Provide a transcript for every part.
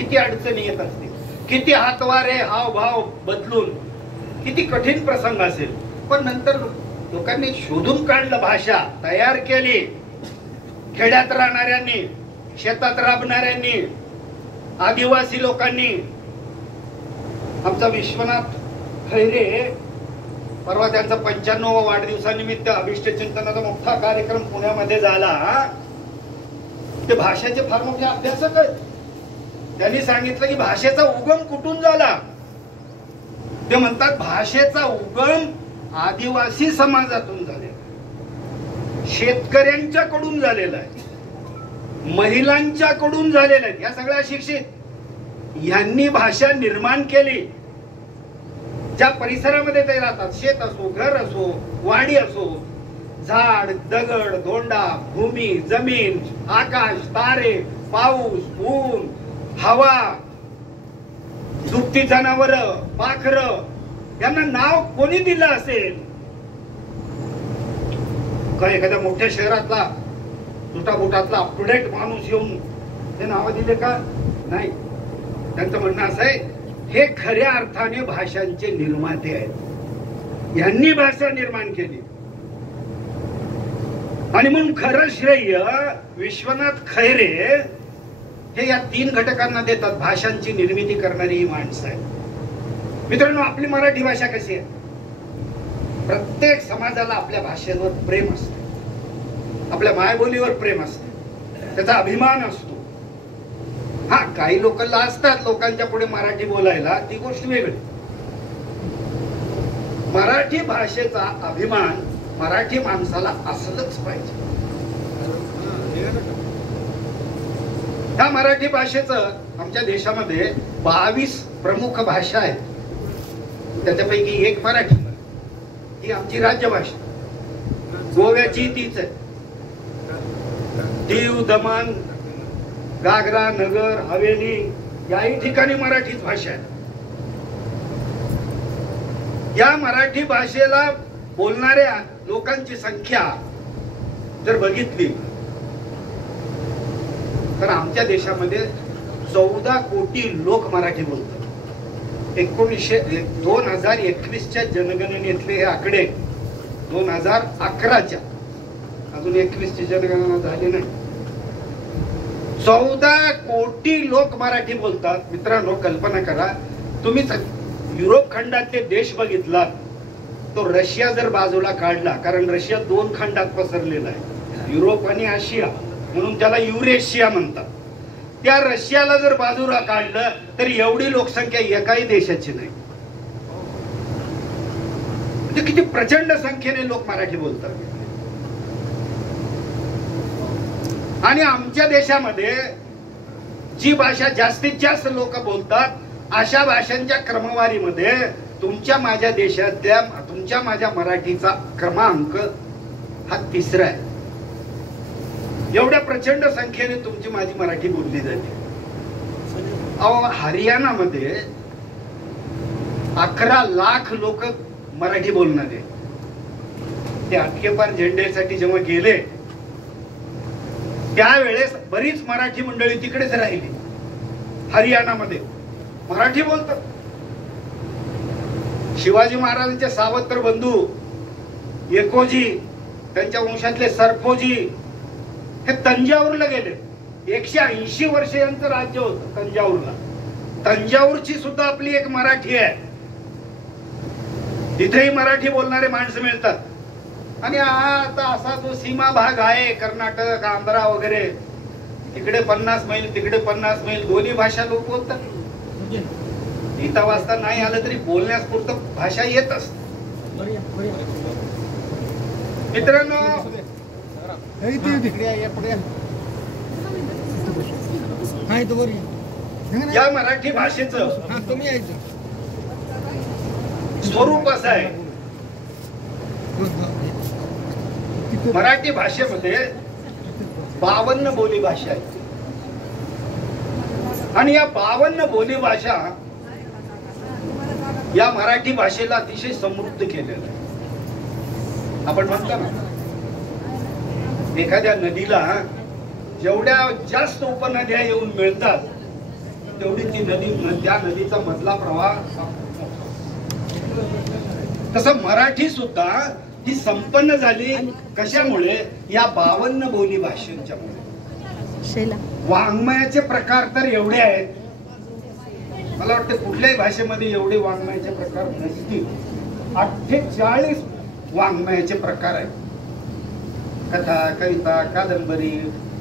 किती अडचणी येत असतील, किती हातवारे हावभाव बदलून किती कठीण प्रसंग असेल, पण नंतर लोकांनी शोधून काढलं, भाषा तयार केली. खेड्यात राहणाऱ्यांनी, शेतात राबणाऱ्यांनी, आदिवासी लोकांनी. आमचा विश्वनाथ खैरे परवा त्यांचा 95वा वाढदिवसानिमित्त अभिष्ट चिंतनाचा मोठा कार्यक्रम पुण्यामध्ये झाला. ते भाषेचे फार मोठे अभ्यासक आहेत. त्यांनी सांगितलं की भाषेचा उगम कुठून झाला. ते म्हणतात भाषेचा उगम आदिवासी समाजातून झालेला, शेतकऱ्यांच्याकडून झालेला आहे, महिलांच्याकडून झालेला आहे. या सगळ्या शिक्षित यांनी भाषा निर्माण केली. ज्या परिसरामध्ये ते राहतात, शेत असो, घर असो, वाडी असो, झाड, दगड, धोंडा, भूमी, जमीन, आकाश, तारे, पाऊस, ऊन, हवा, दुभती जनावर, पाखर, यांना नाव कोणी दिलं असेल? काय एखाद्या मोठ्या शहरातला तुटाबुटातला अप टू डेट माणूस येऊन ते नाव दिले का? नाही. त्यांचं म्हणणं असं आहे, हे खऱ्या अर्थाने भाषांचे निर्माते आहेत. यांनी भाषा निर्माण केली. आणि म्हणून खरं श्रेय विश्वनाथ खैरे हे या 3 घटकांना देतात. भाषांची निर्मिती करणारी ही माणसं आहेत. मित्रांनो, आपली मराठी भाषा कशी आहे? प्रत्येक समाजाला आपल्या भाषेवर प्रेम असते, आपल्या मायबोलीवर प्रेम असते, त्याचा अभिमान असतो. हा, काही लोकांना असतात लोकांच्या पुढे मराठी बोलायला, ती गोष्ट वेगळी. मराठी भाषेचा अभिमान मराठी माणसाला असलंच पाहिजे. ह्या मराठी भाषेचं आमच्या देशामध्ये 22 प्रमुख भाषा आहेत. त्याच्यापैकी एक मराठी, ही आमची राज्यभाषा. गोव्याची तीच आहे. दीव, दमण, गागरा, नगर, हवेली याही ठिकाणी मराठीच भाषा आहे. या मराठी भाषेला बोलणाऱ्या लोकांची संख्या जर बघितली तर आमच्या देशामध्ये 14 कोटी लोक मराठी बोलतात. 2021च्या जनगणनेतले हे आकडे 2011च्या, अजून 21ची जनगणना झाली नाही. 14 कोटी लोक मराठी बोलतात. मित्रांनो, कल्पना करा, तुम्ही युरोप खंडातले देश बघितलात, तो रशिया जर बाजूला काढला, कारण रशिया 2 खंडात पसरलेला आहे, युरोप आणि आशिया, म्हणून त्याला युरेशिया म्हणतात. त्या रशियाला जर बाजूला काढलं तर एवढी लोकसंख्या एकाही देशाची नाही. म्हणजे किती प्रचंड संख्येने लोक मराठी बोलतात. आणि आमच्या देशामध्ये जी भाषा जास्तीत जास्त लोक बोलतात, अशा भाषांच्या क्रमवारीमध्ये तुमच्या माझ्या देशातल्या, तुमच्या माझ्या मराठीचा क्रमांक हा 3रा आहे. एवढ्या प्रचंड संख्येने तुमची माझी मराठी बोलली जाते. अहो, हरियाणामध्ये 11 लाख लोक मराठी बोलणारे. ते अटकेपार झेंडेसाठी जेव्हा गेले त्यावेळेस बरीच मराठी मंडळी तिकडेच राहिली. हरियाणामध्ये मराठी बोलतात. शिवाजी महाराजांचे सावत्र बंधू एकोजी, त्यांच्या वंशातले सरफोजी हे तंजावरला गेले. 180 वर्ष यांचं राज्य होतं तंजावरला. तंजावरची सुद्धा आपली एक मराठी आहे. तिथेही मराठी बोलणारे माणसं मिळतात. आणि आता असा जो सीमा भाग आहे, कर्नाटक, आंध्रा वगैरे, तिकडे 50 मैल, तिकडे 50 मैल, दोन्ही भाषा लोक बोलतात. लिहिता वाचता नाही आलं तरी बोलण्यास पुरतं भाषा येत असते. मित्रांनो, या मराठी भाषेचं स्वरूप असं आहे. मराठी भाषेमध्ये 52 बोली भाषा आहेत. आणि या 52 बोली भाषा या मराठी भाषेला अतिशय समृद्ध केलेलं आहे. आपण म्हणतो ना, एखाद्या नदीला जेवढ्या जास्त उपनद्या येऊन मिळतात तेवढी ती नदी, त्या नदीचा मधला प्रवाह. तसं मराठी सुद्धा ही संपन्न झाली कशामुळे? या 52 बोली भाषांच्या मुळे. वाङ्मयाचे प्रकार तर एवढे आहेत, मला वाटतं कुठल्याही भाषेमध्ये एवढे वाङ्मयाचे प्रकार नसतील. 48 वाङ्मयाचे प्रकार आहेत. कथा, कविता, कादंबरी,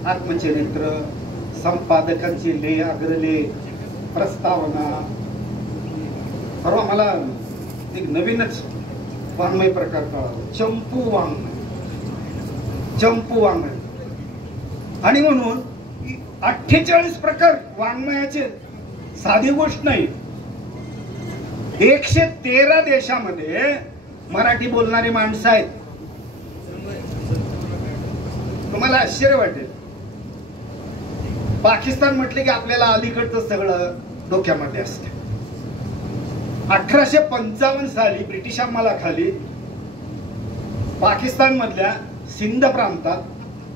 आत्मचरित्र, संपादकांचे लेख, अग्रलेख, प्रस्तावना. परवा मला एक नवीनच वाङ्मय प्रकार कळाला, चंपू वाङ्मय. चंपू वाङ्मय. आणि म्हणून 48 प्रकार वाङ्मयाचे साधी गोष्ट नाही. 113 देशामध्ये मराठी बोलणारी माणसं आहेत. तुम्हाला आश्चर्य वाटेल, पाकिस्तान म्हटले की आपल्याला अलीकडचं सगळं डोक्यामध्ये असते. 1855 साली ब्रिटिश अंमलाखाली पाकिस्तान मधल्या सिंध प्रांतात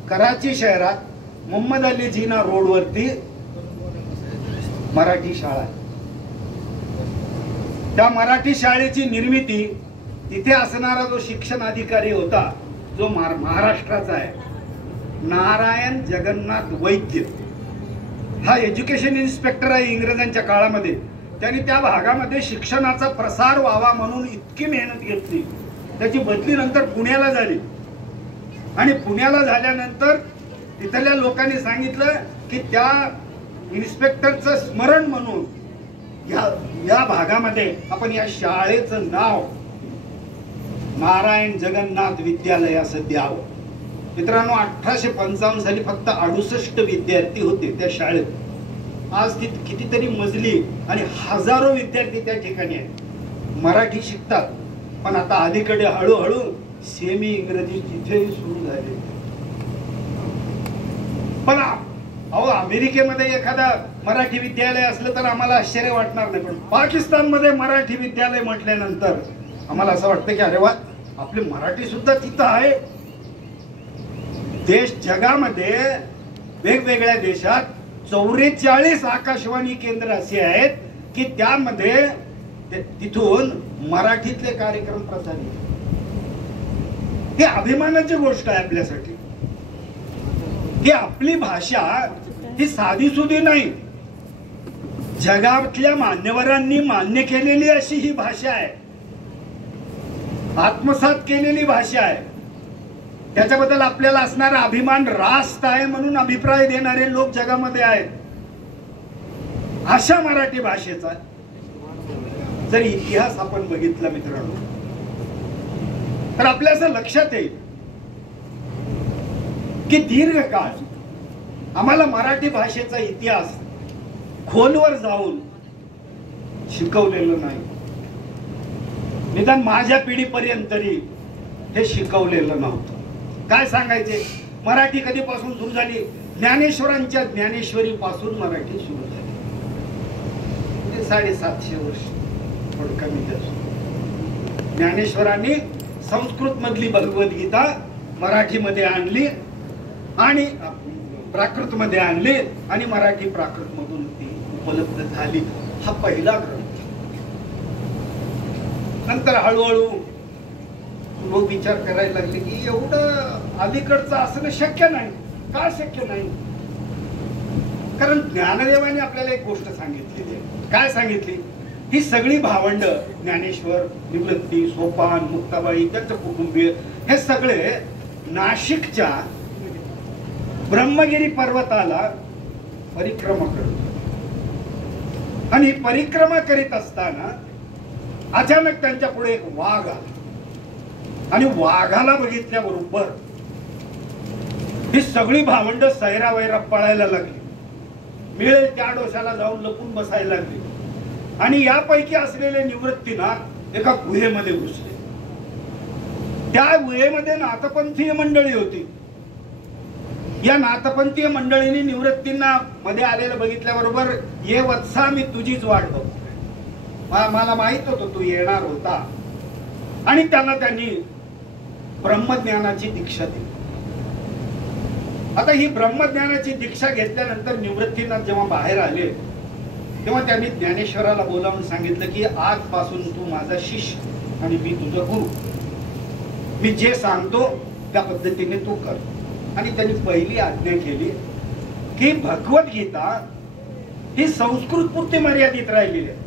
कराची शहरात मोहम्मद अली जिना रोडवरती मराठी शाळा आहे. त्या मराठी शाळेची निर्मिती तिथे असणारा जो शिक्षण अधिकारी होता, जो महाराष्ट्राचा आहे, नारायण जगन्नाथ वैद्य, हा एज्युकेशन इन्स्पेक्टर आहे इंग्रजांच्या काळामध्ये. त्यांनी त्या भागामध्ये शिक्षणाचा प्रसार व्हावा म्हणून इतकी मेहनत घेतली. त्याची बदली नंतर पुण्याला झाली. आणि पुण्याला झाल्यानंतर तिथल्या लोकांनी सांगितलं की त्या इन्स्पेक्टरचं स्मरण म्हणून या भागामध्ये आपण या शाळेचं नाव नारायण जगन्नाथ विद्यालय असं द्यावं. मित्रांनो, 1855 साली फक्त 68 विद्यार्थी होते त्या शाळेत. आज ती कितीतरी मजली आणि हजारो विद्यार्थी त्या ठिकाणी आहेत, मराठी शिकतात. पण आता अलीकडे हळूहळू सेमी इंग्रजी तिथेही सुरू झाले. पण अहो, अमेरिकेमध्ये एखादा मराठी विद्यालय असलं तर आम्हाला आश्चर्य वाटणार नाही. पण पाकिस्तानमध्ये मराठी विद्यालय म्हटल्यानंतर आम्हाला असं वाटतं की अरे वा, आपले मराठी सुद्धा तिथं आहे. देश जगामध्ये वेगवेगळ्या देशात 44 आकाशवाणी केंद्र असे आहेत की त्यामध्ये तिथून मराठीतले कार्यक्रम प्रसारित. ही अभिमानाची गोष्ट आहे आपल्यासाठी. ही आपली भाषा ही साधी सुधी नाही, जगातल्या मान्यवरांनी मान्य केलेली अशी ही भाषा आहे, आत्मसात केलेली भाषा आहे. त्याच्याबद्दल आपल्याला असणारा अभिमान रास्त आहे म्हणून अभिप्राय देणारे लोक जगामध्ये आहेत. अशा मराठी भाषेचा जर इतिहास आपण बघितला मित्रांनो, तर आपल्या असं लक्षात येईल की दीर्घकाळ आम्हाला मराठी भाषेचा इतिहास खोलवर जाऊन शिकवलेलं नाही. निदान माझ्या पिढीपर्यंत तरी हे शिकवलेलं नव्हतं. काय सांगायचे, मराठी कधीपासून सुरू झाली? ज्ञानेश्वरांच्या ज्ञानेश्वरी पासून मराठी सुरू झाली. 750 वर्ष थोडं कमी जास्त. ज्ञानेश्वरांनी संस्कृत मधली भगवद्गीता मराठीमध्ये आणली आणि प्राकृत मध्ये आणली आणि मराठी प्राकृत मधून ती उपलब्ध झाली. हा पहिला ग्रंथ. नंतर हळूहळू लोक विचार करायला लागले की एवढं अलीकडचं असणं शक्य नाही. का शक्य नाही? कारण ज्ञानदेवाने आपल्याला एक गोष्ट सांगितलेली आहे. काय सांगितली? ही सगळी भावंड, ज्ञानेश्वर, निवृत्ती, सोपान, मुक्ताबाई, त्यांचं कुटुंबीय, हे सगळे नाशिकच्या ब्रह्मगिरी पर्वताला परिक्रमा करत. आणि परिक्रमा करीत असताना अचानक त्यांच्या पुढे एक वाघ आला आणि वाघाला बघितल्याबरोबर ही सगळी भावंड सैरावैरा पळायला लागली. मिळेल त्या डोशाला जाऊन लपून बसायला लागली. आणि यापैकी असलेले निवृत्तीनाथ एका गुहेमध्ये घुसले. त्या गुहेमध्ये नाथपंथीय मंडळी होती. या नाथपंथीय मंडळींनी निवृत्तींना मध्ये आलेलं बघितल्याबरोबर, ये वत्सा, मी तुझीच वाट बघतोय, मला माहित होतं तू येणार होता. आणि त्यांनी ब्रह्मज्ञानाची दीक्षा दिली. आता ही ब्रह्मज्ञानाची दीक्षा घेतल्यानंतर निवृत्तीनाथ जेव्हा बाहेर आले तेव्हा त्यांनी ज्ञानेश्वराला बोलावून सांगितलं की आजपासून तू माझा शिष्य आणि मी तुझा गुरु, मी जे सांगतो त्या पद्धतीने तू कर. आणि त्यांनी पहिली आज्ञा केली की भगवद्गीता ही संस्कृत पुरती मर्यादित राहिलेली आहे,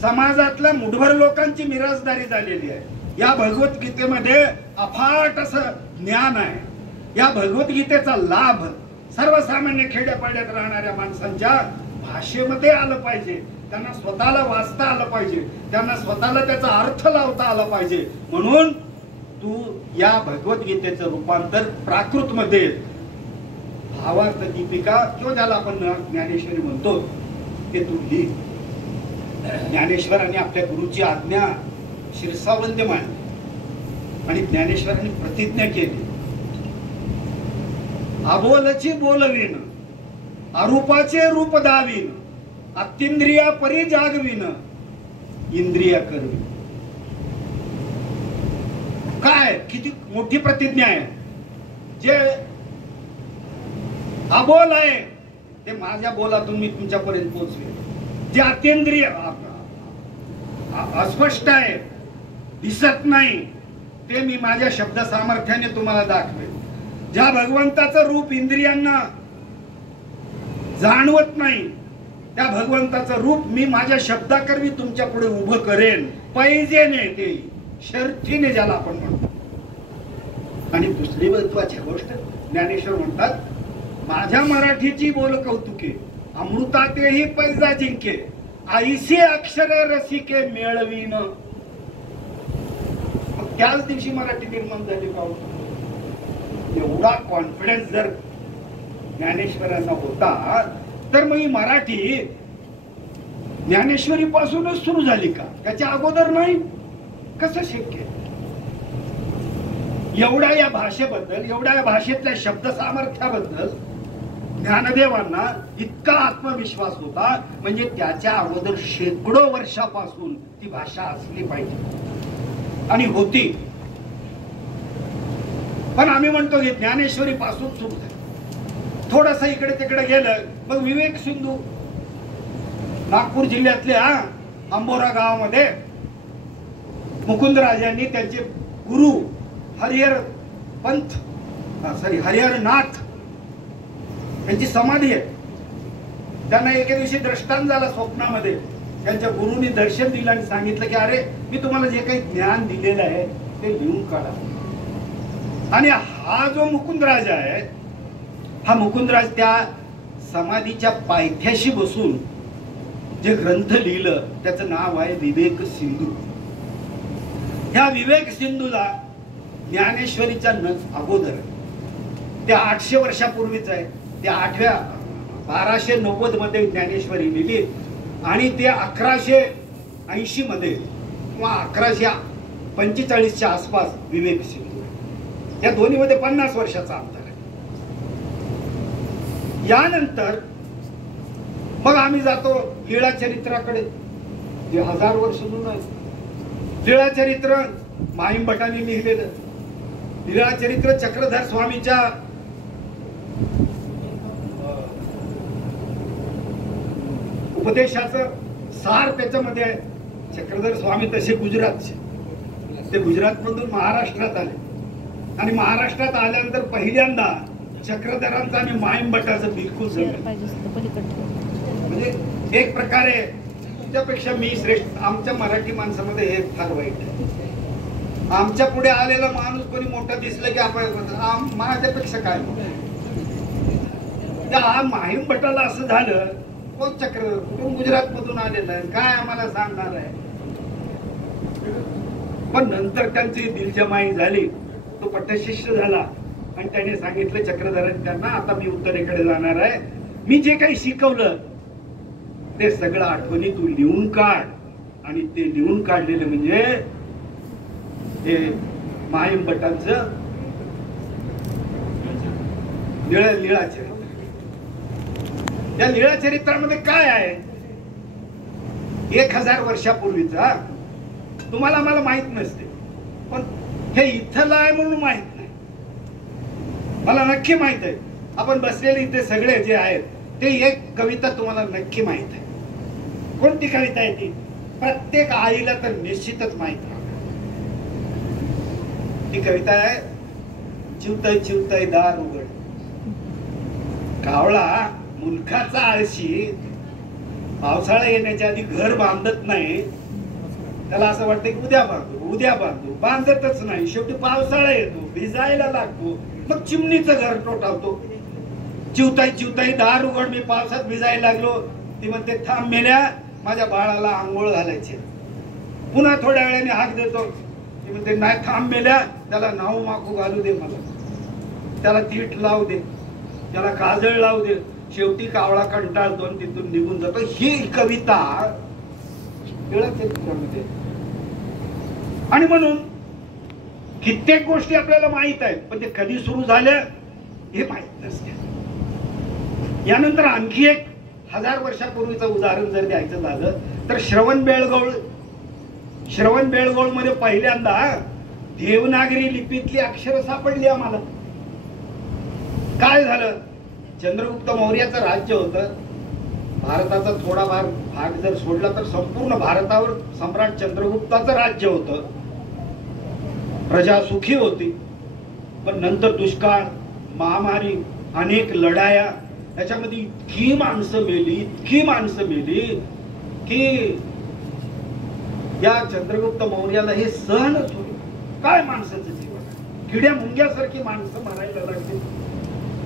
समाजातल्या मुठभर लोकांची मिरासदारी झालेली आहे. या भगवद्गीतेमध्ये अफाट असं ज्ञान आहे. या भगवद्गीतेचा लाभ सर्वसामान्य खेड्यापाड्यात राहणाऱ्या माणसांच्या भाषेमध्ये आलं पाहिजे, त्यांना स्वतःला वाचता आलं पाहिजे, त्यांना स्वतःला त्याचा अर्थ लावता आला पाहिजे. म्हणून तू या भगवद्गीतेचं रूपांतर प्राकृत मध्ये भावार्थ दीपिका किंवा ज्याला आपण ज्ञानेश्वरी म्हणतो ते तू लिह. ज्ञानेश्वरांनी आपल्या गुरुची आज्ञा शिरसावंत मानली आणि ज्ञानेश्वरांनी प्रतिज्ञा केली, अबोलची बोलवीन, अरूपाचे रूप दावीन, अतिंद्रिया परी जागवीन, इंद्रिया करवीन. काय किती मोठी प्रतिज्ञा आहे. जे अबोल आहे ते माझ्या बोलातून मी तुमच्यापर्यंत पोहोचवेन. जे अतिंद्रिय अस्पष्ट आहे, दिसत नाही, ते मी माझ्या शब्द सामर्थ्याने तुम्हाला दाखवेन. ज्या भगवंताचं रूप इंद्रियांना जाणवत नाही त्या भगवंताचं रूप मी माझ्या शब्दाकरवी तुमच्या पुढे उभं करेन, पैजेने, ते शर्थीने ज्याला आपण म्हणतो. आणि दुसरी महत्वाची गोष्ट ज्ञानेश्वर म्हणतात, माझ्या मराठीची बोल कौतुके, अमृतातेही पैजा जिंके, आईसे अक्षरे रसिके मेळवीन. त्याच दिवशी मराठी निर्माण झाली का? एवढा कॉन्फिडन्स जर ज्ञानेश्वरांना होता तर मग ही मराठी ज्ञानेश्वरी पासूनच सुरू झाली का? त्याच्या अगोदर नाही? कसं शक्य? एवढ्या या भाषेबद्दल, एवढ्या या भाषेतल्या शब्द सामर्थ्याबद्दल ज्ञानदेवांना इतका आत्मविश्वास होता, म्हणजे त्याच्या अगोदर शेकडो वर्षापासून ती भाषा असली पाहिजे आणि होती. पण आम्ही म्हणतो की ज्ञानेश्वरी पासून सुरू झाली. थोडस इकडे तिकडे गेलं मग विवेक सिंधू नागपूर जिल्ह्यातल्या अंबोरा गावामध्ये मुकुंदराजांनी त्यांचे गुरु हरिहर पंथ हरिहर नाथ त्यांची समाधी आहे. त्यांना एके दिवशी दृष्टांत झाला स्वप्नामध्ये. त्यांच्या गुरुनी दर्शन दिलं आणि सांगितलं की अरे मी तुम्हाला जे काही ज्ञान दिलेलं आहे ते लिहून काढा. आणि हा जो मुकुंदराज आहे, हा मुकुंदराज त्या समाधीच्या पायथ्याशी बसून जे ग्रंथ लिहिलं त्याचं नाव आहे विवेक सिंधू. ह्या विवेक सिंधूला ज्ञानेश्वरीच्या अगोदर त्या 800 वर्षापूर्वीच आहे. त्या 1290 मध्ये ज्ञानेश्वरी लिहिली आणि ते 1180 मध्ये किंवा 1145च्या आसपास विवेक सिंधू. या दोन्ही मध्ये 50 वर्षाचा अंतर आहे. यानंतर मग आम्ही जातो लीळा चरित्राकडे, जे 1000 वर्ष जुनं आहे. लीळा चरित्र माहीम भटांनी लिहिलेलं. लीळा चरित्र चक्रधर स्वामीच्या उपदेशाचं सार त्याच्यामध्ये आहे. चक्रधर स्वामी तसे गुजरातचे, ते गुजरात मधून महाराष्ट्रात आले आणि महाराष्ट्रात आल्यानंतर पहिल्यांदा चक्रधरांचं आणि माहीम भटाचं बिलकुल म्हणजे एक प्रकारे त्यापेक्षा मी श्रेष्ठ. आमच्या मराठी माणसामध्ये हे फार वाईट आहे. आमच्या पुढे आलेला माणूस कोणी मोठा दिसलं की आपण माझ्यापेक्षा काय. त्या माहीम भटाला असं झालं, कोण चक्रधर कुठून गुजरात मधून आलेला आहे, काय आम्हाला सांगणार आहे. पण नंतर त्यांची दिलजमाई झाली, तो पट्टशिष्य झाला आणि त्याने सांगितलं चक्रधरांनी त्यांना, आता मी उत्तरेकडे जाणार आहे, मी जे काही शिकवलं ते सगळं आठवणी तू लिहून काढ. आणि ते लिहून काढलेलं म्हणजे हे माहीम भटांचं लीळा चरित्र. या लीळा चरित्रामध्ये काय आहे? 1000 वर्षापूर्वीचा तुम्हाला आम्हाला माहित नसते, पण हे इथलं आहे म्हणून माहित नाही. मला नक्की माहित आहे. आपण बसलेले इथे सगळे जे आहेत ते एक कविता तुम्हाला नक्की माहित आहे. कोणती कविता आहे ती? प्रत्येक आईला तर निश्चितच माहित आहे. ती कविता आहे, चिवताय चिवताय दार उघड. कावळा मुलखाचा आळशी पावसाळा येण्याच्या आधी घर बांधत नाही. त्याला असं वाटतं की उद्या बांधू उद्या बांधू, बांधतच नाही. शेवटी पावसाळा येतो, भिजायला लागतो, मग चिमणीचं घर टोठावतो. चिवताय चिवताय दार उघड, मी पावसात भिजायला लागलो. ती म्हणते थांब मेल्या, माझ्या बाळाला आंघोळ घालायची. पुन्हा थोड्या वेळाने हाक देतो. ती म्हणते नाही थांब मेल्या, त्याला नाव माकू घालू दे, मला त्याला तीठ लावू दे, त्याला काजळ लावू दे. शेवटी कावळा कंटाळतो आणि तिथून निघून जातो. ही कविता टिळकमध्ये. आणि म्हणून कित्येक गोष्टी आपल्याला माहित आहेत, पण ते कधी सुरू झाल्या हे माहित नसते. यानंतर आणखी एक 1000 वर्षापूर्वीचं उदाहरण जर द्यायचं झालं तर श्रवण बेळगोळ मध्ये पहिल्यांदा देवनागरी लिपीतली अक्षर सापडली आम्हाला. काय झालं? चंद्रगुप्त मौर्याचं राज्य होतं. भारताचा थोडा भाग जर सोडला तर संपूर्ण भारतावर सम्राट चंद्रगुप्ताचं राज्य होतं. प्रजा सुखी होती. पण नंतर दुष्काळ, महामारी, अनेक लढाया, त्याच्यामध्ये इतकी माणसं मेली की या चंद्रगुप्त मौर्याला हे सहनच होईल. काय माणसाचं जीवन, किड्या मुंग्यासारखी माणसं मरायला लागली.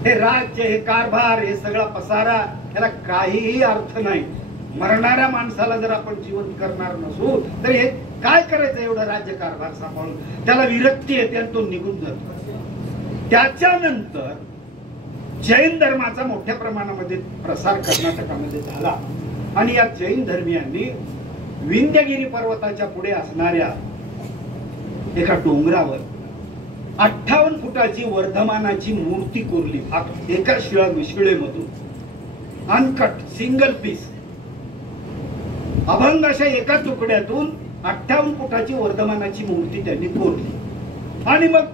हे राज्य, हे कारभार, हे सगळा पसारा, याला काहीही अर्थ नाही. मरणाऱ्या माणसाला जर आपण जिवंत करणार नसू तर हे काय करायचं एवढं राज्य कारभार सांभाळून? त्याला विरक्ती येते आणि तो निघून जातो. त्याच्यानंतर जैन धर्माचा मोठ्या प्रमाणामध्ये प्रसार कर्नाटकामध्ये झाला आणि या जैन धर्मियांनी विंध्यगिरी पर्वताच्या पुढे असणाऱ्या एका डोंगरावर 58 फुटाची वर्धमानाची मूर्ती कोरली. एका शिळेमधून अनकट सिंगल पीस, अभंग अशा एका तुकड्यातून 58 फुटाची वर्धमानाची मूर्ती त्यांनी कोरली. आणि मग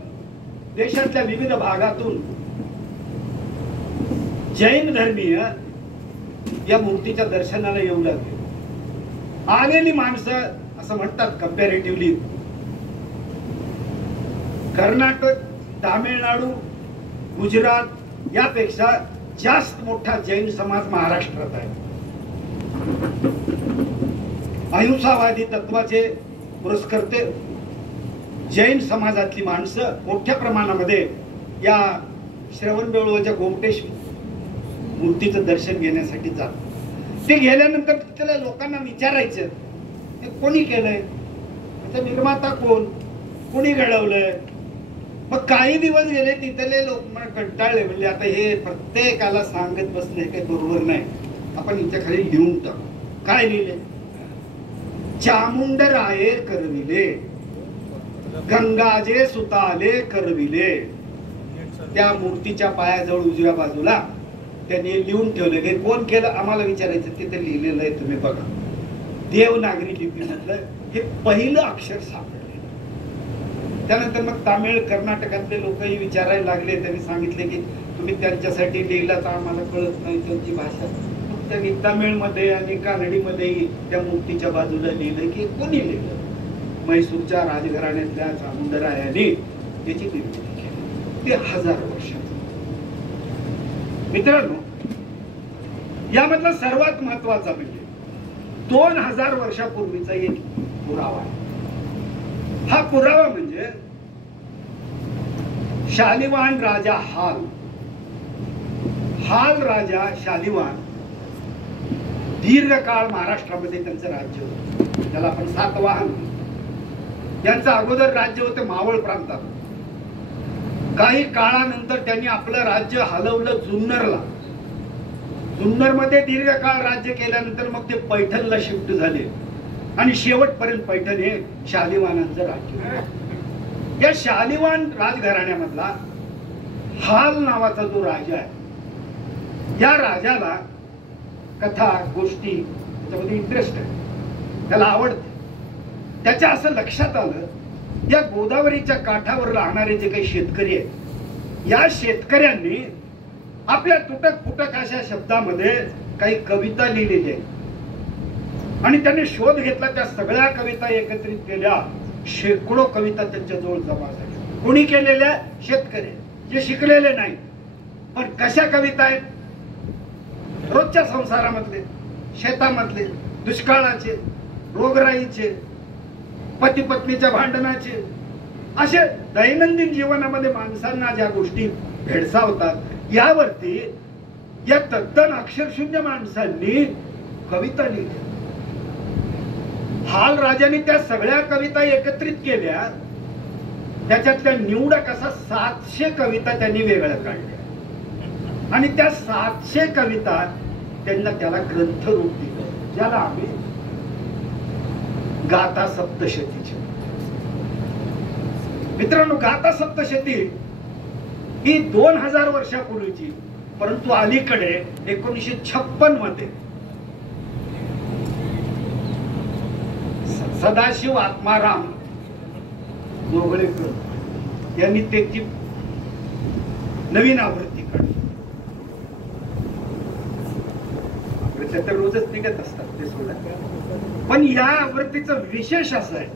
देशातल्या विविध भागातून जैन धर्मीय या मूर्तीच्या दर्शनाला येऊ लागले. आलेली माणसं असं म्हणतात कंपॅरेटिव्हली कर्नाटक, तामिळनाडू, गुजरात यापेक्षा जास्त मोठा जैन समाज महाराष्ट्रात आहे. अहिंसावादी तत्वाचे पुरस्कर्ते जैन समाजातली माणसं मोठ्या प्रमाणामध्ये या श्रवणबेळगोळच्या गोमटेश मूर्तीचं दर्शन घेण्यासाठी जातात. ते गेल्यानंतर तिथल्या लोकांना विचारायचं ते कोणी केलंय, त्याचा निर्माता कोण, कोणी घडवलंय. मग काही दिवस गेले, तिथले लोक मला कंटाळले. म्हणजे आता हे प्रत्येकाला सांगत बसणे काही बरोबर नाही, आपण हिच्या खाली लिहून टाकू. काय लिहिले? चामुंडराये करविले, गंगाजे सुताले करविले. त्या मूर्तीच्या पायाजवळ उजव्या बाजूला त्यांनी लिहून ठेवले. हे कोण केलं आम्हाला विचारायचं, तिथे लिहिलेलं आहे, तुम्ही बघा. देवनागरी लिपीमधलं हे पहिलं अक्षर सापडले. त्यानंतर मग तामिळ, कर्नाटकातले लोकही विचारायला लागले. त्यांनी सांगितले की तुम्ही त्यांच्यासाठी लिहिला तर आम्हाला कळत नाही त्यांची भाषा. मग त्यांनी तामिळमध्ये आणि कानडीमध्येही त्या मूर्तीच्या बाजूला लिहिलं की कोणी लिहिलं. म्हैसूरच्या राजघराण्यातल्या चामुंडरायाने त्याची निर्मिती केली. ते 1000 वर्षात. मित्रांनो, यामधला सर्वात महत्वाचा म्हणजे 2000 वर्षापूर्वीचा एक पुरावा आहे. हा पुरावा म्हणजे शालिवान राजा हाल राजा शालिवान दीर्घकाळ महाराष्ट्रामध्ये त्यांचं राज्य होतं. त्याला आपण सातवाहन. यांचं अगोदर राज्य होतं मावळ प्रांतात. काही काळानंतर त्यांनी आपलं राज्य हलवलं जुन्नरला. जुन्नरमध्ये दीर्घकाळ राज्य केल्यानंतर मग ते पैठणला शिफ्ट झाले आणि शेवटपर्यंत पैठण हे शालिवानांचं राज्य. या शालिवान राजघराण्यामधला हाल नावाचा जो राजा आहे, या राजाला कथा गोष्टी त्याच्यामध्ये इंटरेस्ट आहे, त्याला आवडते. त्याच्या असं लक्षात आलं, या गोदावरीच्या काठावर राहणारे जे काही शेतकरी आहेत, या शेतकऱ्यांनी आपल्या तुटक फुटक अशा शब्दामध्ये काही कविता लिहिलेली आहे. आणि त्यांनी शोध घेतला, त्या सगळ्या कविता एकत्रित केल्या. शेकडो कविता त्यांच्या जवळ जमा झाल्या. कोणी केलेल्या? शेतकरी, जे शिकलेले नाही. पण कशा कविता आहेत? रोजच्या संसारामधले, शेतामधले, दुष्काळाचे, रोगराईचे, पती पत्नीच्या भांडणाचे, असे दैनंदिन जीवनामध्ये माणसांना ज्या गोष्टी भेडसावतात, यावरती या तद्दन अक्षरशून्य माणसांनी कविता लिहिल्या. हाल राजाने त्या सगळ्या कविता एकत्रित केल्या. त्याच्यातल्या निवडा कसा 700 कविता त्यांनी वेगळ्या काढल्या आणि त्या 700 कविता त्यांना त्याला ग्रंथरूप दिलं, ज्याला आम्ही गाथा सप्तशतीची. मित्रांनो, गाथा सप्तशती ही 2000 वर्षापूर्वीची, परंतु अलीकडे 1956 मध्ये सदाशिव आत्माराम जोगळेकर यांनी त्याची नवीन आवृत्ती काढली. आवृत्त्या तर रोजच निघत असतात, ते सोडा. पण या आवृत्तीचं विशेष असं आहे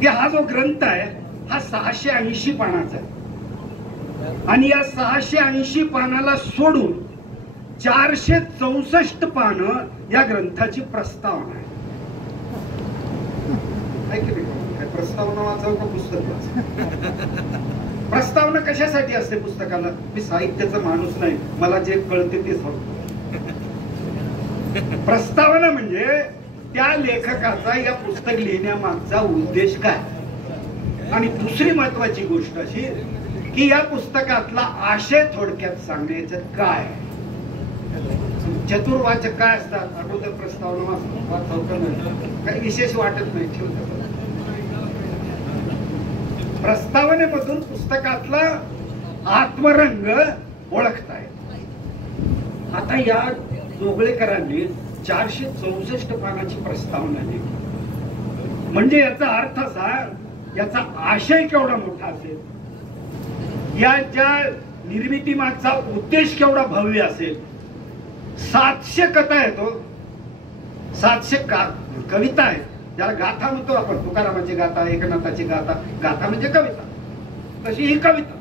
की हा जो ग्रंथ आहे हा 680 पानाचा आहे आणि या 680 पानाला सोडून 464 पानं या ग्रंथाची प्रस्तावना आहे. प्रस्तावना वाचावं का पुस्तक वाचावं? प्रस्तावना कशासाठी असते पुस्तकाला? मी साहित्याचा माणूस नाही, मला जे कळते ते सांगतो. प्रस्तावना म्हणजे त्या लेखकाचा या पुस्तक लिहिण्यामागचा उद्देश काय. आणि दुसरी महत्वाची गोष्ट अशी की या पुस्तकातला आशय थोडक्यात सांगण्याचं काय. चतुर्वाचक काय असतात? अगोदर प्रस्तावना वाचवताना काही विशेष वाटत नाही, ठेवतात. प्रस्तावनेमधून पुस्तकातला आत्मरंग ओळखताय. आता या जोगळेकरांनी 464 पानाची प्रस्तावना लिहिली. म्हणजे याचा अर्थ असा, याचा आशय केवढा मोठा असेल, याच्या निर्मिती मागचा उद्देश केवढा भव्य असेल. 700 कथा आहेत, 700 कविता आहेत, ज्याला गाथा म्हणतो आपण. तुकारामाची गाथा, एकनाथाची गाथा. गाथा म्हणजे कविता, तशी ही कविता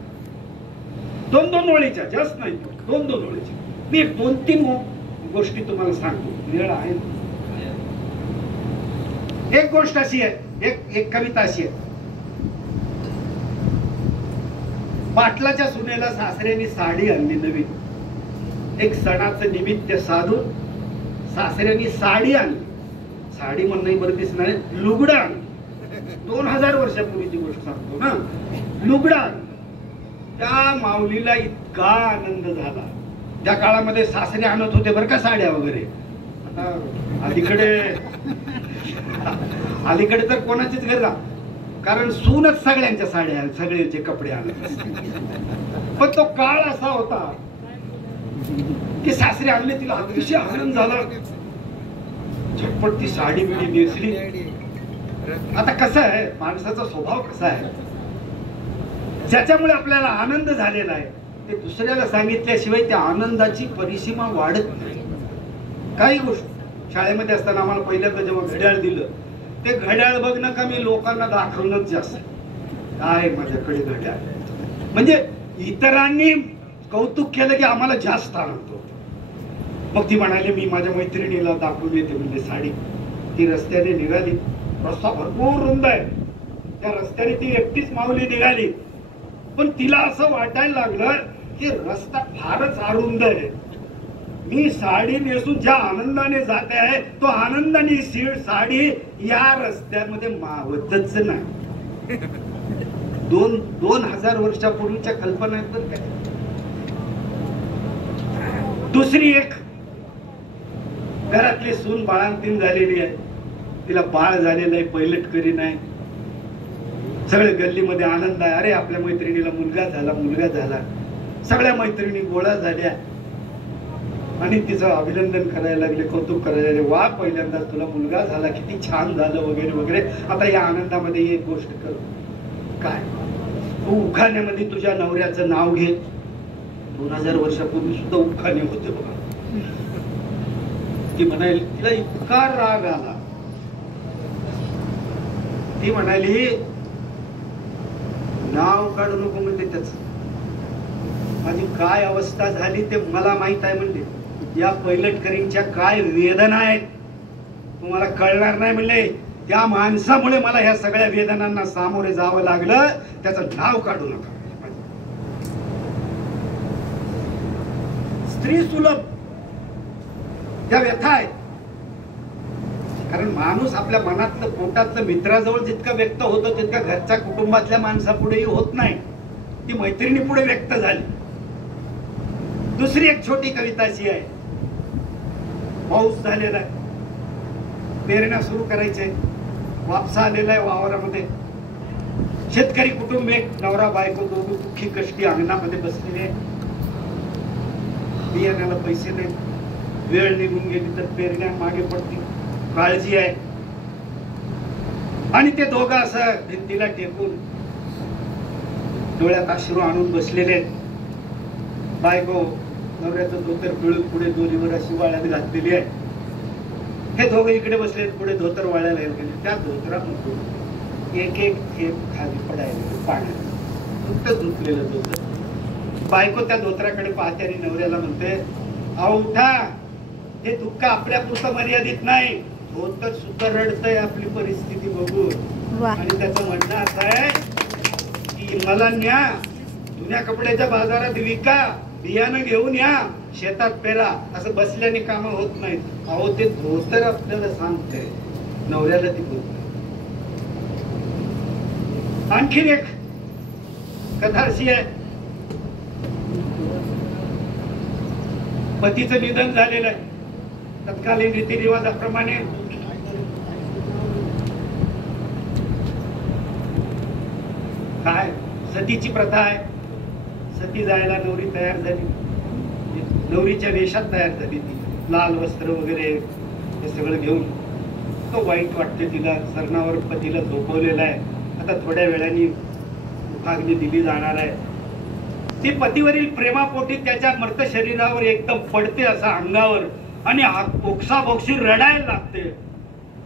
2-2 ओळीच्या, जास्त नाही, 2-2 ओळीच्या. मी 2-3 गोष्टी तुम्हाला सांगतो, वेळ आहे. एक गोष्ट अशी आहे, एक कविता अशी आहे. पाटलाच्या सुनेला सासऱ्याने साडी आणली नवीन. एक सणाचं निमित्त साधून सासऱ्याने साडी आणली. साडी म्हणणं बरं दिसणार, लुगडं आणलं. 2000 वर्षापूर्वीची गोष्ट सांगतो ना. लुगडं आणलं. त्या माऊलीला इतका आनंद झाला. त्या काळामध्ये सासरे आणत होते बरं का साड्या वगैरे. आता अलीकडे तर कोणाचीच गरज, कारण सूनच सगळ्यांच्या साड्या, सगळ्यांचे कपडे आणत. पण तो काळ असा होता की सासरे आणले, तिला अतिशय आनंद झाला. झटपट ती साडी बिडी नेसली. आता कसं आहे, माणसाचा स्वभाव कसा आहे, ज्याच्यामुळे आपल्याला आनंद झालेला आहे ते दुसऱ्याला सांगितल्याशिवाय त्या आनंदाची परिसीमा वाढत नाही. काही गोष्ट शाळेमध्ये असताना आम्हाला पहिल्यांदा जेव्हा घड्याळ दिलं, ते घड्याळ बघणं का मी लोकांना दाखवणंच जास्त. काय माझ्याकडे घड्याळ, म्हणजे इतरांनी कौतुक केलं की आम्हाला जास्त आनंद होतो. मग ती म्हणाली मी माझ्या मैत्रिणीला दाखवून येते म्हणजे साडी. ती रस्त्याने निघाली. रस्ता भरपूर रुंद आहे, त्या रस्त्याने ती एकटीच माऊली निघाली. पण तिला असं वाटायला लागलं की रस्ता फारच अरुंद आहे. मी साडी नेसून ज्या आनंदाने जाते आहे, तो आनंदाने साडी या रस्त्यामध्ये मावतच नाही. 2000 वर्षापूर्वीच्या कल्पना आहेत तर काय. दुसरी एक, घरातली सून बाळंतीण झालेली आहे, तिला बाळ झालेलं आहे, पैलटकरी नाही. सगळे गल्लीमध्ये आनंद आहे. अरे आपल्या मैत्रिणीला मुलगा झाला, मुलगा झाला. सगळ्या मैत्रिणी गोळा झाल्या आणि तिचं अभिनंदन करायला लागले, कौतुक करायला लागले. वा, पहिल्यांदा तुला मुलगा झाला, किती छान झालं वगैरे वगैरे. आता या आनंदामध्ये एक गोष्ट कर, काय तू उखाण्यामध्ये तुझ्या नवऱ्याचं नाव घे. 2000 वर्षापूर्वी सुद्धा उखाणे होते बघा. ती म्हणाली, तिला इतका राग आला, ती म्हणाली नाव काढू नको म्हणते त्याच. माझी काय अवस्था झाली ते मला माहित आहे म्हणले. या पैलटकरींच्या काय वेदना आहेत तुम्हाला कळणार नाही म्हणले. त्या माणसामुळे मला ह्या सगळ्या वेदनांना सामोरे जावं लागलं, त्याचं नाव काढू नका. स्त्री सुलभ त्या व्यथा आहेत. कारण माणूस आपल्या मनातलं पोटातलं मित्राजवळ जितकं व्यक्त होतं तितकं घरच्या कुटुंबातल्या माणसापुढेही होत नाही. ती मैत्रिणी पुढे व्यक्त झाली. दुसरी एक छोटी कविता अशी आहे. पाऊस झालेला आहे, पेरण्या सुरू करायचे, वापसा आलेला आहे वावरामध्ये. शेतकरी कुटुंब, एक नवरा बायको दोघं दुःखी कष्टी अंगणामध्ये बसलेले. बियाण्याला पैसे नाही, वेळ निघून गेली तर पेरण्या मागे पडतील, काळजी आहे. आणि ते दोघं असं भिंतीला टेकून डोळ्यात अश्रू आणून बसलेले आहेत. बायको नवऱ्याचं धोतर पिळून पुढे दोरीवर अशी वाळ्यात घातलेली आहे. हे दोघं इकडे बसले, पुढे धोतर वाळायला गेले. त्या धोतरातून एक एक थेंब खाली पडायला पाण्यात, नुकतंच धुतलेलं धोतर. बायको त्या धोतराकडे पाहते आणि नवऱ्याला म्हणते, अहो उठा, हे दुःख आपल्या पुरतं मर्यादित नाही, धोतर सुद्धा रडतंय आपली परिस्थिती बघून. आणि त्याचं म्हणणं असं आहे की मला न्या, जुन्या कपड्याच्या बाजारात विका, बियाणं घेऊन या, शेतात पेरा. असं बसल्याने कामं होत नाहीत. अहो ते धोतर आपल्याला सांगतंय, नवऱ्याला ती बोलते. आणखीन एक कथा अशी आहे. पतीचं निधन झालेलं आहे. तत्कालीन रीतिरिवाजाप्रमाणे काय सतीची प्रथा आहे. सती जायला नवरी तयार झाली, नवरीच्या वेशात तयार झाली. ती लाल वस्त्र वगैरे हे सगळं घेऊन. तो वाईट वाटते तिला, सरणावर पतीला झोपवलेला आहे. आता थोड्या वेळाने मुखाग्नी दिली जाणार आहे. ती पतीवरील प्रेमापोटी त्याच्या मृत शरीरावर एकदम पडते असा अंगावर, आणि ओक्साबोक्षी रडायला लागते.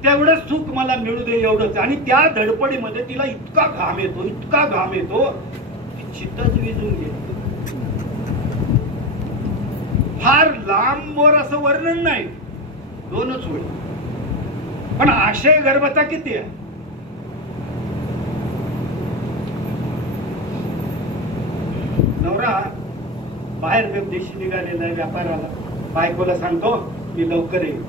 तेवढं सुख मला मिळू दे एवढंच. आणि त्या धडपडीमध्ये तिला इतका घाम येतो, इतका घाम येतो, चित्तच विजून घेतो. फार लांबवर असं वर्णन नाही, दोनच ओळी, पण आशय गर्भता किती आहे. नवरा बाहेर देशी निघालेला आहे व्यापाराला. बायकोला सांगतो मी लवकर येईल.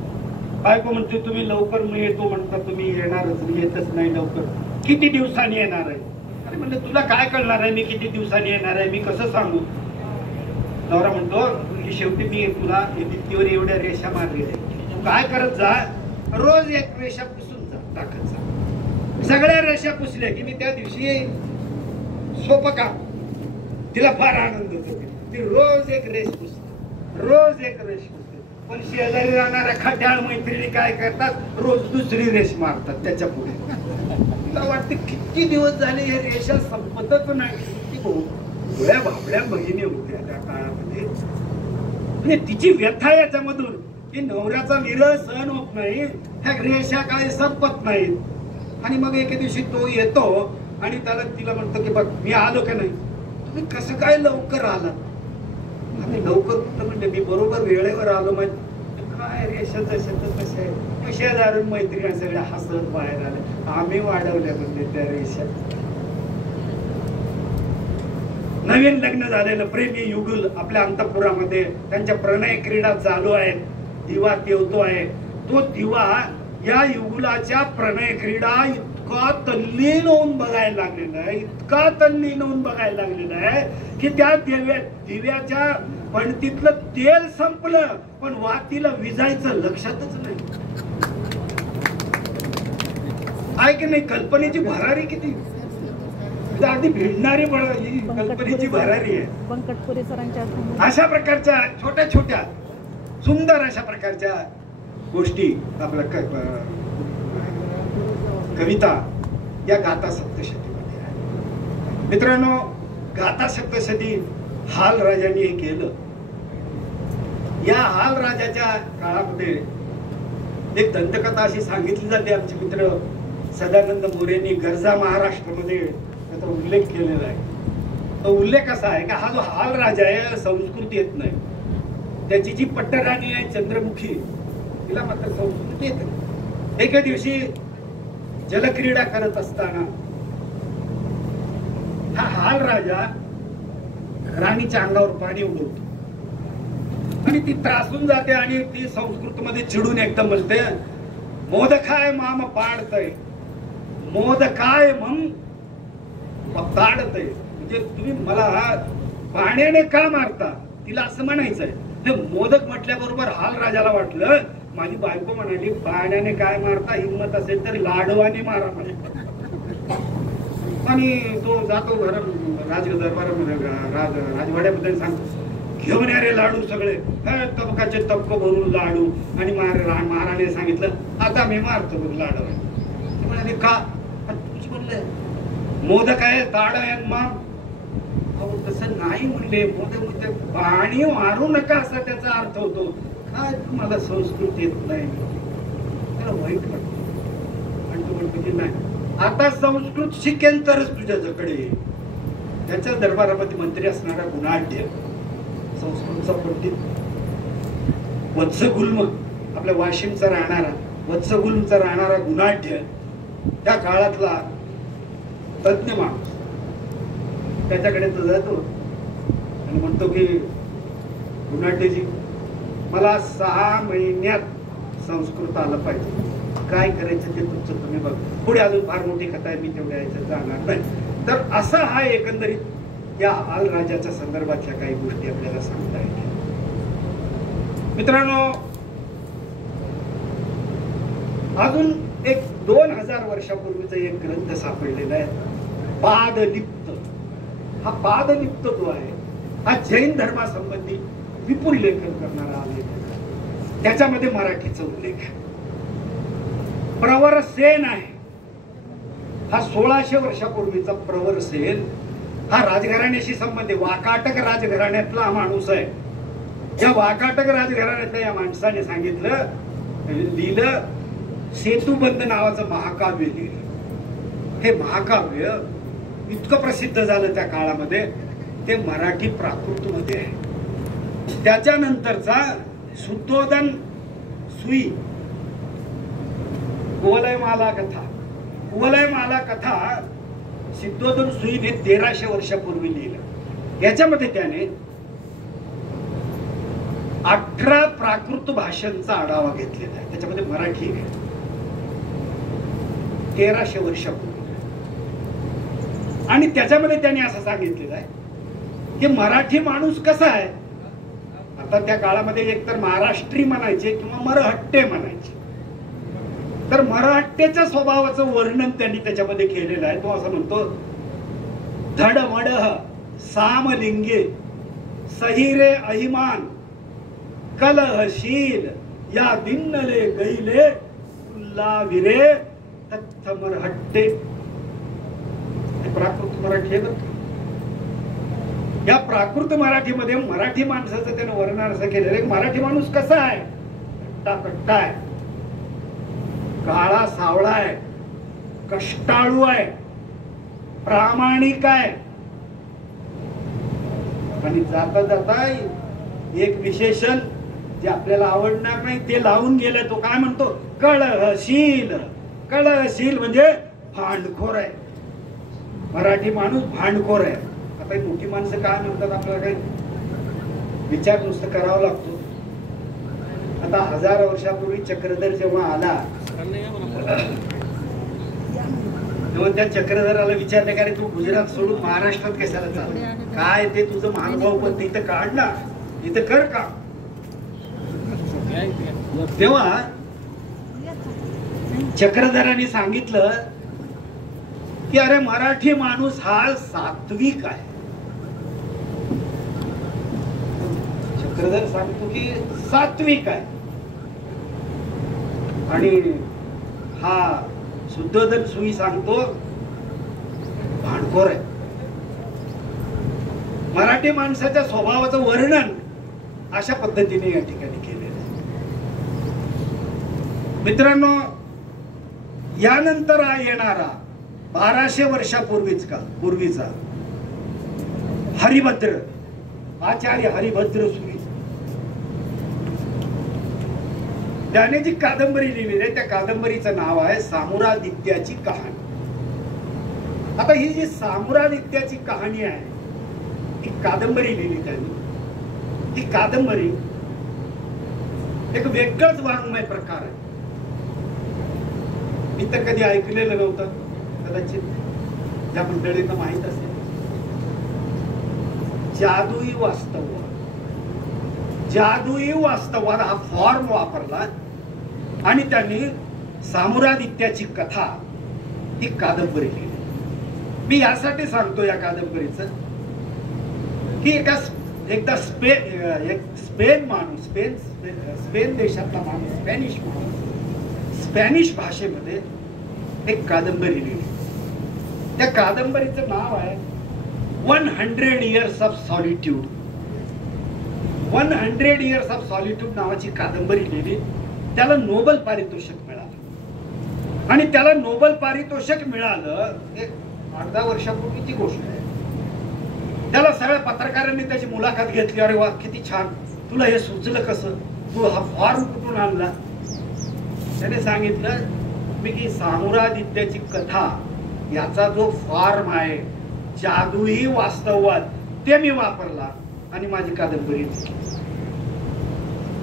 बायको म्हणते तुम्ही लवकर मी येतो म्हणता, तुम्ही येणारच, मी येतच नाही लवकर. किती दिवसांनी येणार आहे. अरे म्हणलं तुला काय कळणार आहे मी किती दिवसांनी येणार आहे, मी कसं सांगू. नवरा म्हणतो की शेवटी मी तुला भिंतीवर एवढ्या रेषा मारलेल्या, तू काय करत जा, रोज एक रेषा पुसून जा, टाकत जा. सगळ्या रेषा पुसल्या की मी त्या दिवशी येईल. सोपं काम. तिला फार आनंद होतो. ती रोज एक रेष पुसते, रोज एक रेष पुसते. पण शेजारी राहणाऱ्या खट्याळ मैत्रिणी काय करतात, रोज दुसरी रेष मारतात त्याच्या पुढे. तिला वाटते किती दिवस झाले हे रेषा संपतच नाही. ती गोळ्या बाबड्या बहिणी होत्या त्या काळामध्ये. म्हणजे तिची व्यथा याच्यामधून की नवऱ्याचा विरह सहन होत नाही, ह्या रेषा काय संपत नाहीत. आणि मग एके दिवशी तो येतो आणि त्याला तिला म्हणतो की बघ मी आलो का नाही, तुम्ही कसं काय लवकर आलात. आम्ही लवकर कुठं म्हणजे मी बरोबर वेळेवर आलो. म्हणजे काय रेषाचं शब्द कसं आहे. शेजारून मैत्रिणी सगळ्या हसत बाहेर आले, आम्ही वाढवल्या म्हणजे त्या रेषा. नवीन लग्न झालेलं प्रेमी युगुल आपल्या अंतःपुरामध्ये त्यांच्या प्रणय क्रीडा चालू आहेत. दिवा तेवतो आहे. तो दिवा या युगुलाच्या प्रणय क्रीडा इतका तल्लीन होऊन बघायला लागलेला आहे, इतका तल्लीन होऊन बघायला लागलेला आहे की त्या दिव्याच्या पणतीतलं तेल संपलं पण वातीला विजायचं लक्षातच नाही. आहे की नाही. कल्पनेची भरारी किती अगदी भिडणारी कल्पनेची भरारी आहे. अशा प्रकारच्या छोट्या छोट्या सुंदर अशा प्रकारच्या गोष्टी आपल्या कविता या गाथा सप्तशतीमध्ये आहे. मित्रांनो, गाथा सप्तशती हाल राजांनी हे केलं. या हाल राजाच्या काळामध्ये एक दंतकथा अशी सांगितली जाते. आमचे मित्र सदानंद मोरेंनी गरजा महाराष्ट्रामध्ये त्याचा उल्लेख केलेला आहे. तो उल्लेख असा आहे की हा जो हाल राजा आहे संस्कृती येत नाही. त्याची जी पट्टराणी आहे चंद्रमुखी तिला मात्र संस्कृती येत नाही. एके दिवशी जलक्रीडा करत असताना हा हाल राजा राणीच्या अंगावर पाणी उडवतो आणि ती त्रासून जाते आणि ती संस्कृत मध्ये चिडून एकदम बोलते, मोदकाय माम पाडतय, मोदकाय मम ताडतय. म्हणजे तुम्ही मला पाण्याने का मारता, तिला असं म्हणायचंय. मोदक म्हटल्याबरोबर हाल राजाला वाटलं माझी बायको म्हणाली पाण्याने काय मारता, हिंमत असेल तर लाडवाने मारा म्हणे. आणि तो जातो दरबारामध्ये राजवाड्याबद्दल सांगतो, घेऊन या रे लाडू सगळे, तबकाचे तबक भरून लाडू. आणि महाराणे सांगितलं आता मी मारतो बघ लाडू. म्हणाले का, तुझी म्हणलं मोदक आहे ताड आहे माम. अहो तसं नाही म्हणले, मोदक म्हणजे पाणी मारू नका असा त्याचा अर्थ होतो. काय तुम्हाला संस्कृत येत नाही, त्याला वाईट वाटत. आणि तो म्हणतो की नाही आता संस्कृत शिकेन तरच तुझ्याकडे. त्याच्या दरबारामध्ये मंत्री असणारा गुणाढ्य संस्कृतचा पंडित वत्सगुल्म, आपल्या वाशिमचा राहणारा वत्सगुल्मचा राहणारा गुणाढ्य, त्या काळातला तज्ञ माणूस, त्याच्याकडे तो जातो आणि म्हणतो की गुणाढ्यजी मला 6 महिन्यात संस्कृत आलं पाहिजे, काय करायचं ते तुमचं तुम्ही बघ. पुढे अजून फार मोठी कथा आहे, मी तेवढ्या यायचं जाणार नाही. तर असा हा एकंदरीत या हाल राजाच्या संदर्भातल्या काही गोष्टी आपल्याला सांगता येतील. मित्रांनो, अजून एक 2000 वर्षापूर्वीचा एक ग्रंथ सापडलेला आहे, पादलिप्त. हा पादलिप्त जो आहे हा जैन धर्मासंबंधी विपुल लेखन करणारा आलेख आहे. त्याच्यामध्ये मराठीचा उल्लेख आहे. प्रवरसेन आहे हा 1600 वर्षापूर्वीचा प्रवरसेन. हा राजघराण्याशी संबंधित वाकाटक राजघराण्यातला हा माणूस आहे. या वाकाटक राजघराण्यातल्या या माणसाने सांगितलं, लिहिलं, सेतुबंध नावाचं महाकाव्य लिहिलं. हे महाकाव्य इतकं प्रसिद्ध झालं त्या काळामध्ये, ते मराठी प्राकृतमध्ये आहे. त्याच्यानंतरचा शुद्धोदन सुई कुवलयमाला कथा, कुवलयमाला कथा सिद्धोदन सुईने 1300 वर्षापूर्वी लिहिलं. याच्यामध्ये त्याने 18 प्राकृत भाषांचा आढावा घेतलेला आहे. त्याच्यामध्ये मराठी आहे. 1300 वर्षापूर्वी. आणि त्याच्यामध्ये त्याने असं सांगितलेलं आहे की मराठी माणूस कसा आहे. आता त्या काळामध्ये एकतर महाराष्ट्री म्हणायचे किंवा मरहट्टे म्हणायचे. तर मराठ्याच्या स्वभावाचं वर्णन त्यांनी त्याच्यामध्ये केलेलं आहे. तो असं म्हणतो, धडमड सामलिंगे सहिरे अहिमान कलहशील या दिन्नले गैले उल्लाविरे तत्थ मरहट्टे. प्राकृत मराठी आहे. या प्राकृत मराठीमध्ये मराठी माणसाचं त्यानं वर्णन असं केलेलं आहे. मराठी माणूस कसा आहे, कट्टा आहे, काळा सावळा आहे, कष्टाळू आहे, प्रामाणिक आहे. आणि जाता जाता एक विशेषण जे आपल्याला आवडणार नाही ते लावून गेलं. तो काय म्हणतो, कळहशील. कळहशील म्हणजे भांडखोर आहे. मराठी माणूस भांडखोर आहे. आता मोठी माणसं काय म्हणतात आपल्याला काही विचार नुसतं करावा लागतो. आता 1000 वर्षापूर्वी चक्रधर जेव्हा आला तेव्हा त्या चक्रधराला विचारले, का रे तू गुजरात सोडून महाराष्ट्रात कशाला चालला, काय ते तुझं महानुभाव पण इथं काढ ना, इथं कर का. तेव्हा चक्रधरांनी सांगितलं की अरे मराठी माणूस हा सात्विक आहे. चक्रधर सांगतो की सात्विक आहे. आणि हा शुद्धोदन सुई सांगतो भांडखोर आहे. मराठी माणसाच्या स्वभावाचं वर्णन अशा पद्धतीने या ठिकाणी केलेलं आहे. मित्रांनो, यानंतर येणारा 1200 वर्षापूर्वीचा हरिभद्र, आचार्य हरिभद्र सुरी, त्याने जी कादंबरी लिहिली आहे त्या कादंबरीचं नाव आहे सामुरादित्याची कहाणी. आता ही जी सामुरादित्याची कहाणी आहे, ही कादंबरी लिहिली त्यांनी. ही कादंबरी एक वेगळाच वाङ्मय प्रकार आहे. मी तर कधी ऐकलेलं नव्हतं, कदाचित ज्या मंडळींना माहित असेल. जादुई वास्तववाद हा फॉर्म वापरला आणि त्यांनी सामुरादित्याची कथा ही कादंबरी लिहिली. मी यासाठी सांगतो या कादंबरीचं की एकदा स्पेन देशातला माणूस, स्पॅनिश भाषेमध्ये एक कादंबरी लिहिली. त्या कादंबरीचं नाव आहे 100 Years of Solitude. 100 Years of Solitude नावाची कादंबरी लिहिली. त्याला नोबेल पारितोषिक मिळालं आणि त्याला नोबेल पारितोषिक मिळालं हे 8-10 वर्षापूर्वीची गोष्ट आहे. त्याला सगळ्या पत्रकारांनी त्याची मुलाखत घेतली. अरे वा, किती छान, तुला हे सुचलं कसं, तू हा फॉर्म कुठून आणला? त्याने सांगितलं, मी की सामुरादित्याची कथा याचा जो फॉर्म आहे, जादुई वास्तववाद, ते मी वापरला आणि माझी कादंबरी लिहिली.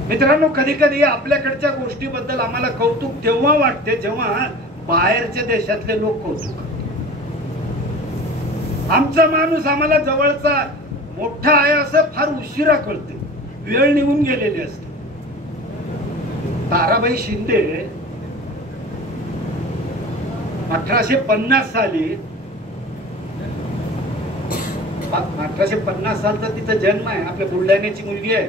मित्रांनो, कधी कधी आपल्याकडच्या गोष्टीबद्दल आम्हाला कौतुक तेव्हा वाटते जेव्हा बाहेरच्या देशातले लोक कौतुक करतात. आमचा माणूस आम्हाला जवळचा मोठा आहे असं फार उशिरा कळते, वेळ निघून गेलेली असते. ताराबाई शिंदे 1850 साली, 1850 सालचा तिचा जन्म आहे, आपल्या बुलढाण्याची मुलगी आहे.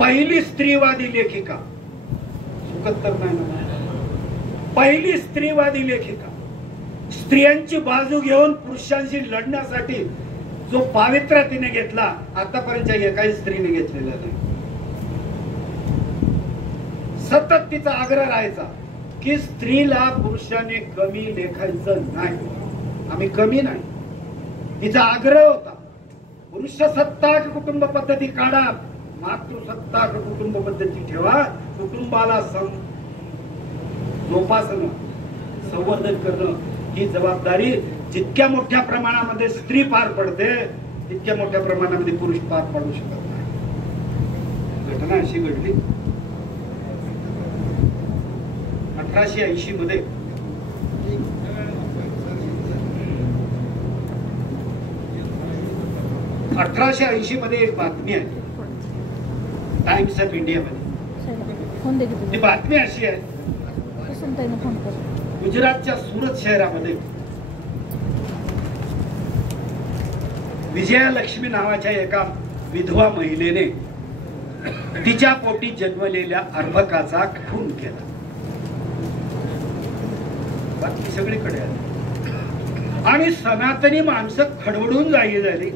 पहिली स्त्रीवादी लेखिका, सुखद तर नाही ना, पहिली स्त्रीवादी लेखिका. स्त्रियांची बाजू घेऊन पुरुषांशी लढण्यासाठी जो पावित्र्य तिने घेतला, आतापर्यंत एकाही स्त्रीने घेतलेला नाही. सतत तिचा आग्रह राहायचा की स्त्रीला पुरुषाने कमी लेखायचं नाही, आम्ही कमी नाही. तिचा आग्रह होता, पुरुष सत्ताक कुटुंब पद्धती काढा, मातृसत्ताक कुटुंब पद्धती ठेवा. कुटुंबाला जोपासणं, संवर्धन करणं ही जबाबदारी जितक्या मोठ्या प्रमाणामध्ये स्त्री पार पडते तितक्या मोठ्या प्रमाणामध्ये पुरुष पार पाडू शकत नाही. घटना अशी घडली 1880 मध्ये. 1880 मध्ये एक बातमी आहे टाइम्स ऑफ इंडिया मध्ये. ती बातमी अशी आहे, गुजरातच्या सुरत शहरामध्ये विजयालक्ष्मी नावाच्या एका विधवा महिलेने तिच्या पोटी जन्मलेल्या अर्भकाचा खून केला. बातमी सगळीकडे आली आणि सनातनी माणसं खडबडून जागी झाली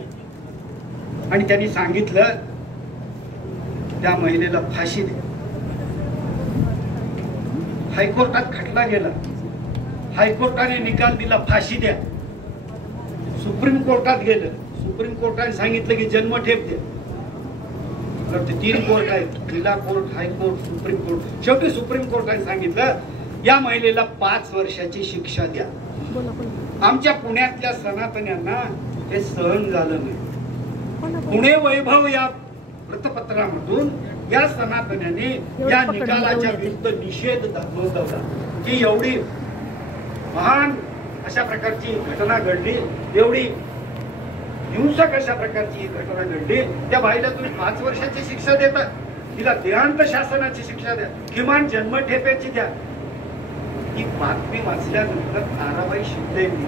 आणि त्यांनी सांगितलं त्या महिलेला फाशी दे. हायकोर्टात खटला गेला, हायकोर्टाने निकाल दिला फाशी द्या. सुप्रीम कोर्टात गेलं, सुप्रीम कोर्टाने सांगितलं की जन्मठेप द्या. 3 कोर्ट आहेत, जिल्हा कोर्ट, हायकोर्ट, सुप्रीम कोर्ट. शेवटी सुप्रीम कोर्टाने सांगितलं या महिलेला 5 वर्षाची शिक्षा द्या. आमच्या पुण्यातल्या सनातन्यांना हे सहन झालं नाही. पुणे वैभव या वृत्तपत्रामधून या सनातन्याने या निकालाच्या विरुद्ध निषेध नोंदवला की एवढी महान अशा प्रकारची घटना घडली, एवढी हिंसक अशा प्रकारची घटना घडली, त्या बाईला तुम्ही 5 वर्षाची शिक्षा देता, तिला देहांत शासनाची शिक्षा द्या, किमान जन्मठेपेची द्या. ही बातमी वाचल्यानंतर ताराबाई शिंदेंनी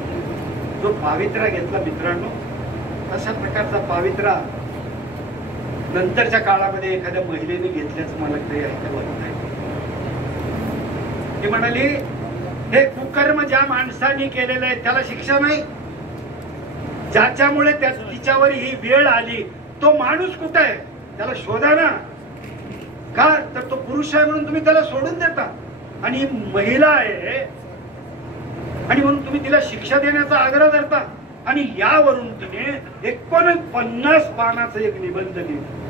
जो पावित्रा घेतला, मित्रांनो, अशा प्रकारचा पावित्रा नंतरच्या काळामध्ये एखाद्या महिलेने घेतल्याचं मला काही ऐकायला नाही. ती म्हणाली हे कुकर्म ज्या माणसाने केलेलं आहे त्याला शिक्षा नाही, ज्याच्यामुळे तिच्यावर ही वेळ आली तो माणूस कुठे आहे त्याला शोधा ना. का तर तो पुरुष आहे म्हणून तुम्ही त्याला सोडून देता, आणि महिला आहे आणि म्हणून तुम्ही तिला शिक्षा देण्याचा आग्रह धरता. आणि यावरून तिने 49 पानाचा एक निबंध लिहिला,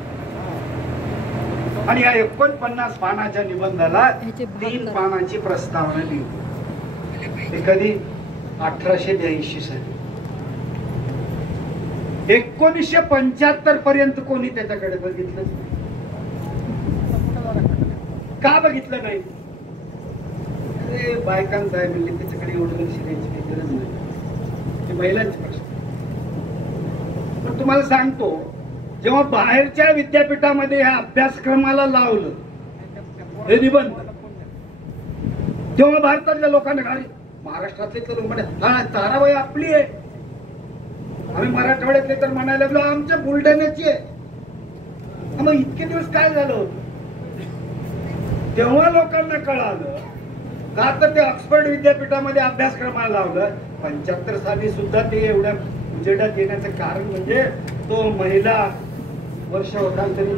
आणि या 49 पानाच्या निबंधाला 3 पानाची प्रस्तावना लिहिली. ते कधी 1882 साली. 1975 पर्यंत कोणी त्याच्याकडे बघितलं का बघितलं नाही? अरे बायकांचं आहे म्हणजे त्याच्याकडे एवढं लक्ष द्यायची काही गरज नाही, ते महिलांचे प्रश्न. पण तुम्हाला सांगतो, जेव्हा बाहेरच्या विद्यापीठामध्ये ह्या अभ्यासक्रमाला लावलं हे निबंध, तेव्हा भारतातल्या लोकांना, अरे महाराष्ट्रातले तर लोक म्हणतात हा ताराबाई आपली आहे, आम्ही मराठवाड्यातले तर म्हणायला लागलो आमच्या बुलढाण्याची आहे. मग इतके दिवस काय झालं होतं? तेव्हा लोकांना कळालं का तर ते ऑक्सफर्ड विद्यापीठामध्ये अभ्यासक्रमाला लावलं. 75 साली सुद्धा ते एवढ्या उजेडात येण्याचं कारण म्हणजे तो महिला वर्ष होता तरी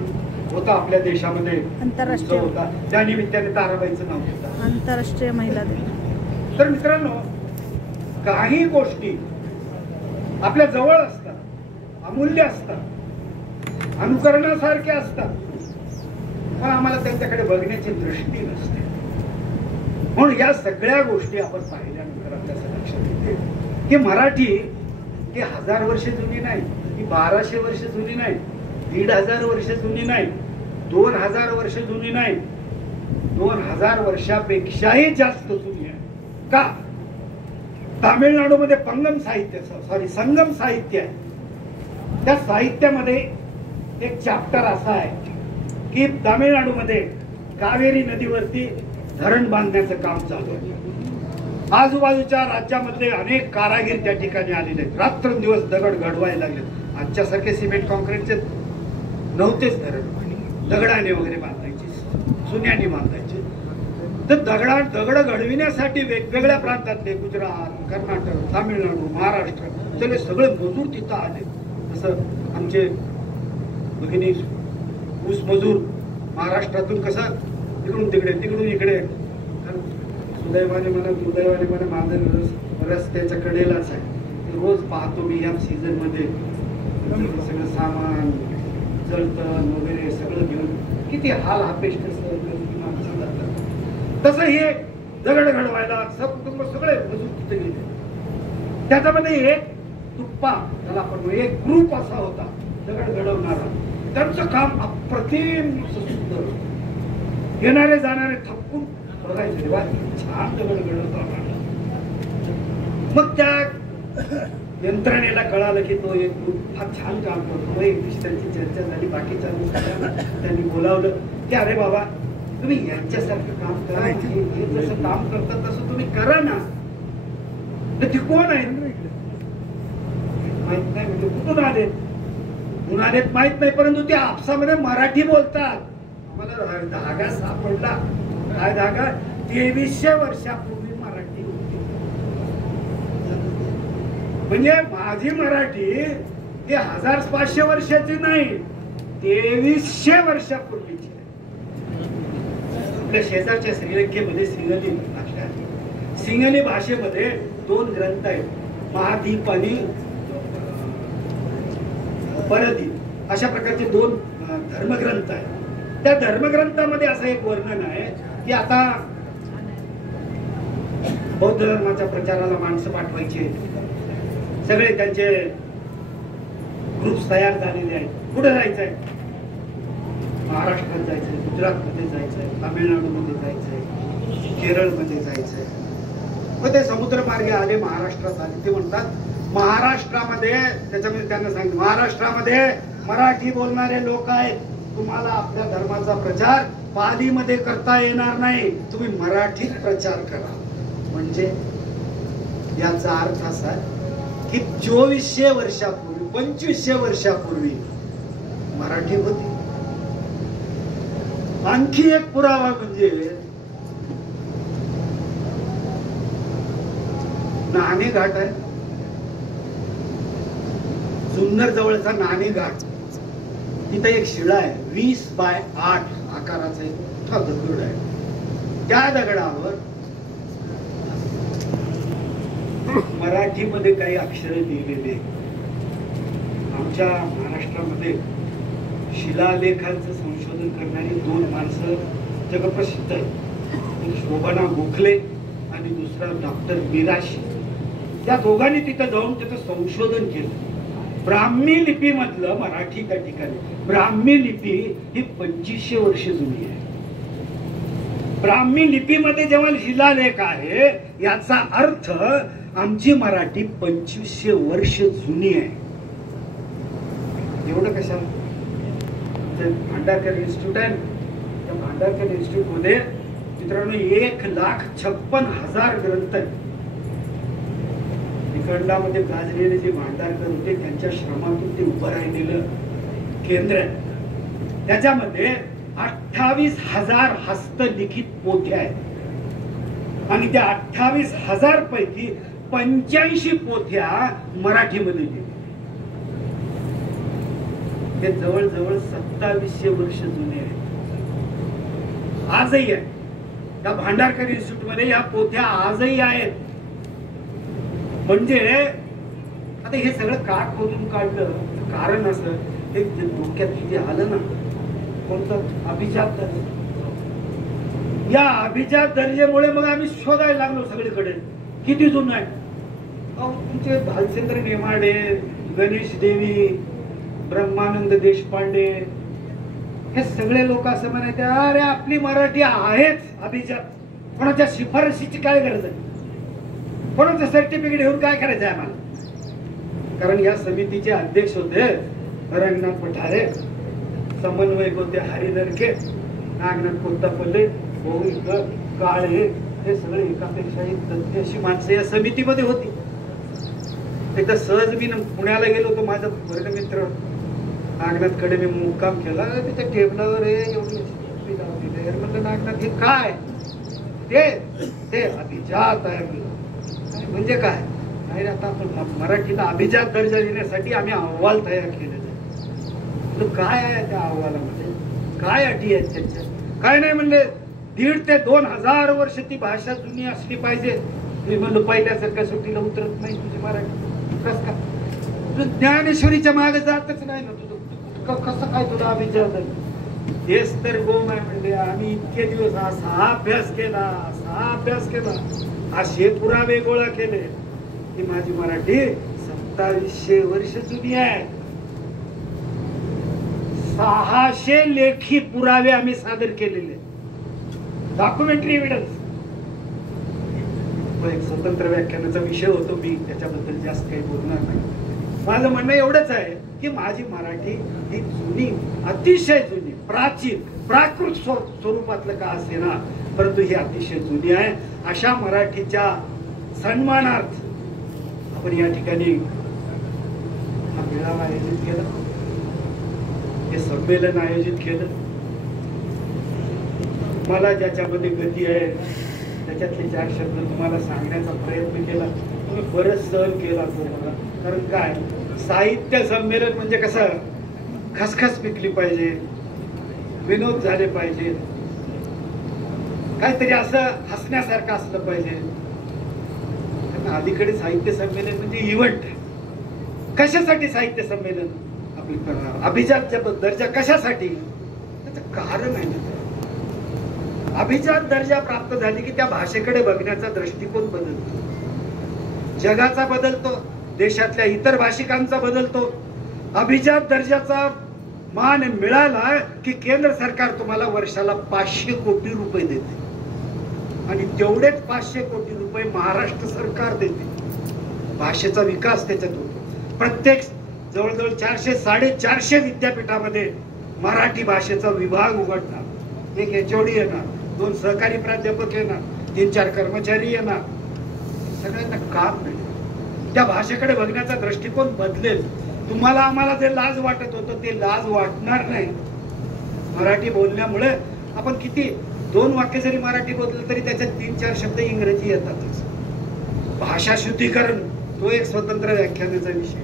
होता आपल्या देशामध्ये, आंतरराष्ट्रीय होता, त्या निमित्ताने ताराबाईचं नाव होतं आंतरराष्ट्रीय महिला दिन. तर मित्रांनो, काही गोष्टी आपल्या जवळ असतात, अमूल्य असतात, अनुकरणासारख्या असतात, पण आम्हाला त्यांच्याकडे बघण्याची दृष्टी नसते. म्हणून या सगळ्या गोष्टी आपण पाहिल्यानंतर आपल्या लक्षात येते की मराठी ही 1000 वर्ष जुनी नाही, ही 1200 वर्ष जुनी नाही, 1500 वर्ष जुनी नाही, 2000 वर्ष जुनी नाही, 2000 वर्षापेक्षाही जास्त जुनी आहे. का? तामिळनाडूमध्ये संगम साहित्य आहे. त्या साहित्यामध्ये एक चॅप्टर असा आहे की तामिळनाडूमध्ये कावेरी नदीवरती धरण बांधण्याचं काम चालू आहे. आजूबाजूच्या राज्यामध्ये अनेक कारागीर त्या ठिकाणी आलेले आहेत, रात्रंदिवस दगड घडवायला लागले. आजच्यासारखे सिमेंट कॉन्क्रीटचे नव्हतेच धरण, दगडाने वगैरे बांधायचे, चुन्याने बांधायचे. तर दगड घडविण्यासाठी वेगवेगळ्या प्रांतातले गुजरात, कर्नाटक, तामिळनाडू, महाराष्ट्र सगळे मजूर तिथं आले. जसं आमचे भगिनी ऊस मजूर महाराष्ट्रातून कसं इकडून तिकडे तिकडून इकडे. सुदैवाने म्हणा माझं रस्त्याच्या कडेलाच आहे, रोज पाहतो मी या सीझन मध्ये सगळं सामान जळतण वगैरे सगळं घेऊन किती हाल हापेष्ट माणसं जातात. तसं हे दगड घडवायला कुटुंब सगळे मजूर तिथे गेले. त्याच्यामध्ये एक तुप्पा त्याला आपण एक ग्रुप असा होता दगड घडवणारा. त्यांचं काम अप्रतिम सुंदर, येणारे जाणारे थपून बघायचे, छान दगड घडवतो. मग त्या यंत्रणेला कळालं की तो एक ग्रुप फार छान काम करतो. एक दिवशी त्यांची चर्चा झाली, बाकीच्या त्यांनी बोलावलं की अरे बाबा तुम्ही यांच्यासारखं काम करा, हे जसं काम करतात तसं तुम्ही करा ना. तर ती कोण आहे माहित नाही, म्हणजे कुठून आले माहित नाही, परंतु ते आपसामध्ये मराठी बोलतात. आम्हाला धागा सापडला. काय धागा? 2300 वर्षापूर्वी मराठी होती. म्हणजे माझी मराठी ती 1500 वर्षाची नाही, 2300 वर्षापूर्वीची. आपल्या शेजारच्या श्रीलंकेमध्ये सिंहली भाषा आहे. सिंहली भाषेमध्ये 2 ग्रंथ आहेत, महादीप आणि परदीप, अशा प्रकारचे 2 धर्मग्रंथ आहेत. त्या धर्मग्रंथामध्ये असं एक वर्णन आहे की आता बौद्ध धर्माच्या प्रचाराला माणसं पाठवायचे, सगळे त्यांचे ग्रुप्स तयार झालेले आहेत. कुठे जायचंय? महाराष्ट्रात जायचंय, गुजरातमध्ये जायचंय, तामिळनाडूमध्ये जायचंय, केरळमध्ये जायचंय. मग ते समुद्रमार्गे आले, महाराष्ट्रात आले. ते म्हणतात महाराष्ट्रामध्ये, त्याच्यामध्ये त्यांना सांगितलं महाराष्ट्रामध्ये मराठी बोलणारे लोक आहेत, तुम्हाला आपल्या धर्माचा प्रचार पालीमध्ये करता येणार नाही, तुम्ही मराठीत प्रचार करा. म्हणजे याचा अर्थ असा की 2400 वर्षापूर्वी 2500 वर्षापूर्वी मराठी होती. आणखी एक पुरावा म्हणजे नाणे घाट आहे, जुन्नर जवळचा नाणे घाट. तिथे एक शिळा आहे 20 बाय 8 आकाराचा एक मोठा दगड आहे. त्या दगडावर मराठीमध्ये काही अक्षरे लिहिलेले. आमच्या महाराष्ट्रामध्ये शिलालेखांचं संशोधन करणारी 2 माणसं जगप्रसिद्ध आहेत. एक शोभना गोखले आणि दुसरा डॉक्टर मिराशी. त्या दोघांनी तिथं जाऊन त्याचं संशोधन केलं. ब्राह्मी लिपी मधलं मराठी त्या ठिकाणी ब्राह्मी लिपी ही 2500 वर्ष जुनी आहे. ब्राह्मी लिपीमध्ये जेव्हा शिलालेख आहे याचा अर्थ आमची मराठी 2500 वर्ष जुनी आहे. एवढं कशाला? भांडारकर इन्स्टिट्यूट आहे. त्या भांडारकर इन्स्टिट्यूट मध्ये मित्रांनो 1,56,000 ग्रंथ आहेत. निखंडामध्ये गाजलेले जे भांडारकर होते त्यांच्या श्रमातून ते उभं राहिलेलं केंद्र आहे. त्याच्यामध्ये 28,000 हस्तलिखित पोथ्या आहेत आणि त्या 28,000 पैकी 85 पोथ्या मराठीमध्ये लिहिल्या. हे जवळजवळ 2700 वर्ष जुने आहे. आजही आहे. त्या भांडारकर इन्स्टिट्यूट मध्ये या पोथ्या आजही आहेत. म्हणजे आता हे सगळं का खोदून काढलं? कारण असं हे डोक्यात जे आलं ना, कोणतं अभिजात दर्जा. या अभिजात दर्जेमुळे मग आम्ही शोधायला लागलो सगळीकडे किती जुनं आहे. तुमचे भालचंद्र नेमाडे, गणेश देवी, ब्रह्मानंद देशपांडे हे सगळे लोक असं म्हणायचे, अरे आपली मराठी आहेच अभिजात. कोणाच्या शिफारशीची काय गरज आहे? कोणाचं सर्टिफिकेट घेऊन काय करायचं आहे आम्हाला? कारण या समितीचे अध्यक्ष होते रंगनाथ पठारे, समन्वयक होते हरिधरके, नागनाथ कोत्तापल्ले, गोविंद काळे, हे सगळे एकापेक्षा एक तज्ञ अशी माणसं या समितीमध्ये होती. एकदा सहज मी पुण्याला गेलो होतो. माझा वर्गमित्र नागनाथकडे मी मुक्काम केला. त्याच्या टेबलावर म्हटलं, नागनाथ हे काय? ते अभिजात आहे. म्हणजे काय? नाही, आता आपण मराठीला अभिजात दर्जा देण्यासाठी आम्ही अहवाल तयार केलेला आहे. काय आहे त्या अहवालामध्ये? काय अटी आहेत त्यांच्या? काय नाही म्हणले, 1,500 ते 2,000 वर्ष ती भाषा जुनी असली पाहिजे. मी म्हणलो, पहिल्यासारख्या सुट्टीला उतरत नाही तुझी मराठी. कस का? तू ज्ञानेश्वरीच्या मागे जातच नाही ना. तुझं कसं काय तुला अभिजात आहे? हेच तर गोम आहे म्हणले. आम्ही इतके दिवस असा अभ्यास केला, असे पुरावे गोळा केले की माझी मराठी 2700 वर्ष जुनी आहे. 600 लेखी पुरावे आम्ही सादर केलेले, डॉक्युमेंटरी एव्हिडन्स. एक स्वतंत्र व्याख्यानाचा विषय होतो, मी त्याच्याबद्दल जास्त काही बोलणार नाही. माझं म्हणणं एवढंच आहे की माझी मराठी ही जुनी, अतिशय जुनी, प्राचीन, प्राकृत स्वरूपातलं का असे ना, परंतु ही अतिशय जुनी आहे. अशा मराठीच्या सन्मानार्थ आपण या ठिकाणी हा मेळावा आयोजित केला, हे संमेलन आयोजित केलं. मला ज्याच्यामध्ये गती आहे त्याच्यातले 4 शब्द तुम्हाला सांगण्याचा प्रयत्न केला. तुम्ही बरंच सहन केला तुम्हाला. कारण काय, साहित्य संमेलन म्हणजे कसं, खसखस पिकली पाहिजे, विनोद झाले पाहिजे, काहीतरी असं हसण्यासारखं असलं पाहिजे. अलीकडे साहित्य संमेलन म्हणजे इव्हेंट. कशासाठी साहित्य संमेलन? आपली अभिजात दर्जा कशासाठी? त्याचं कारण आहे. अभिजात दर्जा प्राप्त झाली की त्या भाषेकडे बघण्याचा दृष्टिकोन बदलतो, जगाचा बदलतो, देशातल्या इतर भाषिकांचा बदलतो. अभिजात दर्जाचा मान मिळाला की केंद्र सरकार तुम्हाला वर्षाला 500 कोटी रुपये देते आणि तेवढेच 500 कोटी रुपये महाराष्ट्र सरकार देते. भाषेचा विकास त्याच्यात होतो. प्रत्येक जवळजवळ 400-450 विद्यापीठामध्ये मराठी भाषेचा विभाग उघडणार. एक HOD येणार, 2 सहकारी प्राध्यापक येणार, 3-4 कर्मचारी येणार. सगळ्यांना काम मिळेल. त्या भाषेकडे बघण्याचा दृष्टिकोन बदलेल. तुम्हाला आम्हाला जे लाज वाटत होतं ते लाज वाटणार नाही. मराठी बोलण्यामुळे आपण किती 2 वाक्य जरी मराठी बोललं तरी त्याच्यात 3-4 शब्द इंग्रजी येतातच. भाषा शुद्धीकरण तो एक स्वतंत्र व्याख्यानाचा विषय.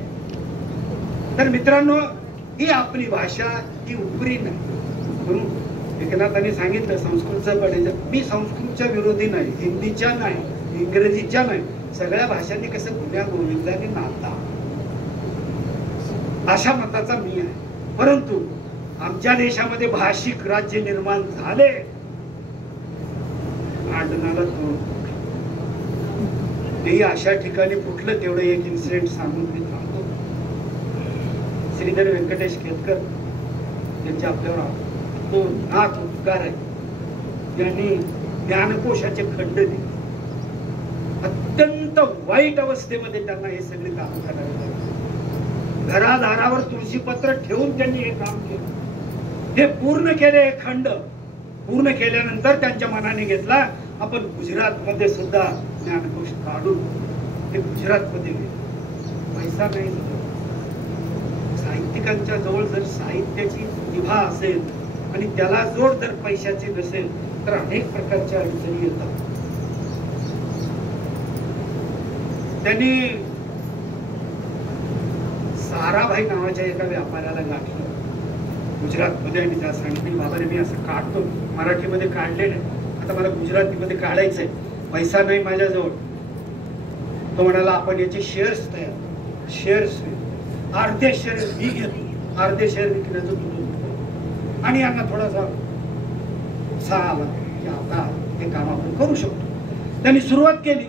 तर मित्रांनो, ही आपली भाषा ही उपरी नाही. म्हणून एकनाथांनी सांगितलं संस्कृतचं पडायचं. मी संस्कृतच्या विरोधी नाही, हिंदीच्या नाही, इंग्रजीच्या नाही, सगळ्या भाषांनी कसं गुन्ह्या गोविंदाने नाता अशा मताचा मी आहे. परंतु आमच्या देशामध्ये भाषिक राज्य निर्माण झाले, भांडणाला तोड. तेही अशा ठिकाणी कुठलं तेवढं एक इन्सिडेंट सांगून मी थांबतो. श्रीधर व्यंकटेश केतकर यांचे आपल्यावर तो नाथ उपकार आहे. यांनी ज्ञानकोशाचे खंड दिले. अत्यंत वाईट अवस्थेमध्ये त्यांना हे सगळे काम करावे लागले. घरादारावर तुळशीपत्र ठेवून त्यांनी हे काम केलं. हे पूर्ण केले. हे खंड पूर्ण केल्यानंतर त्यांच्या मनाने घेतला आपण गुजरात मध्ये सुद्धा ज्ञानकोश काढून ते गुजरात मध्ये गेले. पैसा नाही, साहित्यिकांच्या जवळ जर साहित्याची निभा असेल आणि त्याला जोड जर पैशाची नसेल तर अनेक प्रकारच्या अडचणी येतात. त्यांनी साराभाई नावाच्या एका व्यापाऱ्याला गाठलं गुजरातमध्ये आणि त्या सांगितलं बाबाने मी असं काढतो, मराठीमध्ये काढले नाही, आता मला गुजरातीमध्ये काढायचंय, पैसा नाही माझ्याजवळ. तो म्हणाला आपण याचे शेअर्स तयार, शेअर्स अर्धे शेअर मी घेतो, अर्धे शेअर विकण्याचं तुझं, आणि यांना थोडासा उत्साह आला की आता हे काम आपण करू शकतो. त्यांनी सुरुवात केली.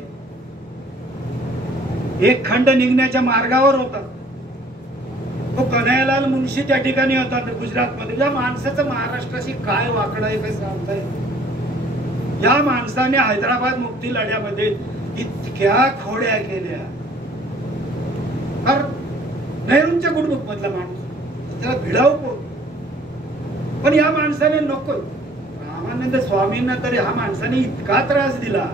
एक खंड निघण्याच्या मार्गावर होता. तो कन्हैयालाल मुंशी त्या ठिकाणी होता गुजरातमध्ये. या माणसाचं महाराष्ट्राशी काय वाकडं आहे काय सांगता येईल. या माणसाने हैदराबाद मुक्ती लढ्यामध्ये इतक्या खोड्या केल्या. नेहरूंच्या गुडबुक मधला माणूस, त्याला भिडाव कोण. पण या माणसाने नको. रामानंद स्वामींना तरी हा माणसाने इतका त्रास दिला.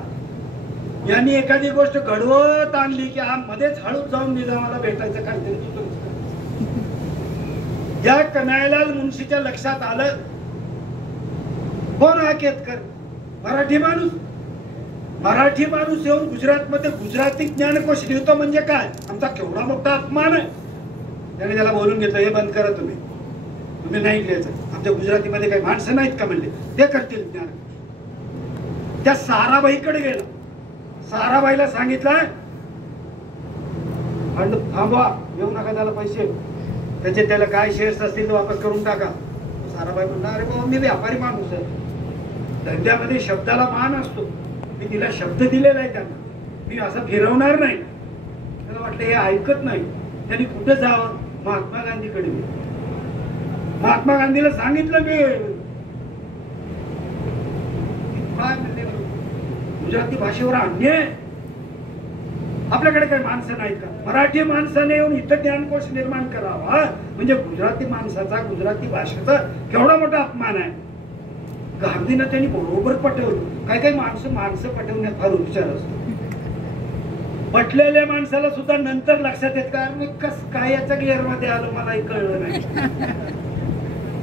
यांनी एखादी गोष्ट घडवत आणली की हा मध्येच हळूच जाऊन निजामाला भेटायचं काहीतरी. या कन्हैयालाल मुंशीच्या लक्षात आलं कोण हा केतकर, मराठी माणूस. मराठी माणूस येऊन गुजरातमध्ये गुजराती ज्ञानकोश लिहितो म्हणजे काय, आमचा केवढा मोठा अपमान आहे. त्याने त्याला बोलून घेतलं, हे बंद करा तुम्ही, तुम्ही नाही लिहायचं. आमच्या गुजरातीमध्ये काही माणसं नाहीत का म्हणले, ते करतील ज्ञानकोश. त्या साराबाईकडे गेला. साराबाईला सांगितलं थांबवा, येऊ नका, त्याला पैसे त्याचे त्याला काय शेअर्स असतील ते वापस करून टाका. साराबाई म्हणला अरे बाबा मी व्यापारी माणूस आहे, धंद्यामध्ये शब्दाला मान असतो, मी तिला शब्द दिलेला आहे त्यांना, मी असं फिरवणार नाही. त्याला वाटलं हे ऐकत नाही. त्यांनी कुठे जावं, महात्मा गांधीकडे. महात्मा गांधीला सांगितलं मी काय म्हणले गुजराती भाषेवर अन्याय, आपल्याकडे काही माणसं नाहीत का, मराठी माणसाने येऊन इथं ज्ञानकोश निर्माण करावा म्हणजे गुजराती माणसाचा गुजराती भाषेचा केवढा मोठा अपमान आहे. गांधींना त्यांनी बरोबर पटवलं. काही काही माणसं पटवण्यात फार हुशार असतो. पटलेल्या माणसाला सुद्धा नंतर लक्षात येत का मी कस काय याच्या गिअरमध्ये आलो मलाही कळलं नाही.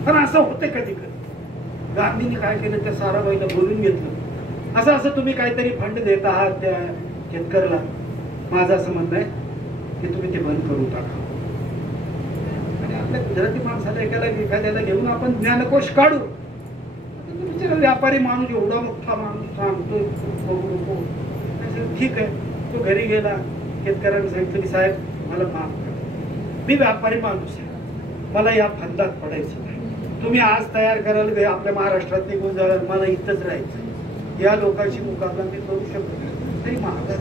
पण असं होते कधी कधी. गांधींनी काय केलं, त्या साराबाईला बोलून घेतलं, असं असं तुम्ही काहीतरी फंड देत आहात त्या केतकरला, माझं असं म्हणणं आहे की तुम्ही ते बंद करून टाका. आणि आपल्या गुजराती माणसाला एखाद्याला घेऊन आपण ज्ञानकोश काढू. व्यापारी माणूस एवढा मोठा माणूस सांगतो ठीक आहे. तो घरी गेला, केतकरांनी सांगितलं की साहेब मला माफ करा, मी व्यापारी माणूस आहे, मला या फंदात पडायचं नाही, तुम्ही आज तयार कराल आपल्या महाराष्ट्रात निघून जाणार, मला इथंच राहायचं, या लोकांशी मुकाबला मी करू शकतो नाही, तरी माघार.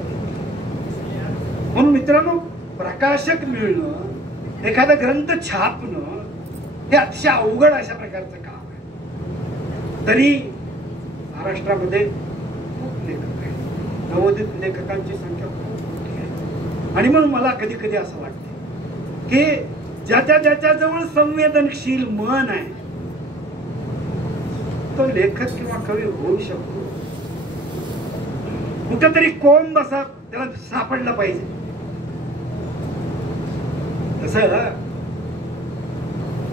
म्हणून मित्रांनो, प्रकाशक मिळणं, एखादा ग्रंथ छापणं हे अतिशय अवघड अशा प्रकारचं काम आहे. तरी महाराष्ट्रामध्ये खूप लेखक आहेत, नवोदित लेखकांची संख्या खूप मोठी आहे. आणि म्हणून मला कधी कधी असं वाटतं की ज्याच्याजवळ संवेदनशील मन आहे तो लेखक किंवा कवी होऊ शकतो. कुठेतरी कोंब असा त्याला सापडला पाहिजे. तसं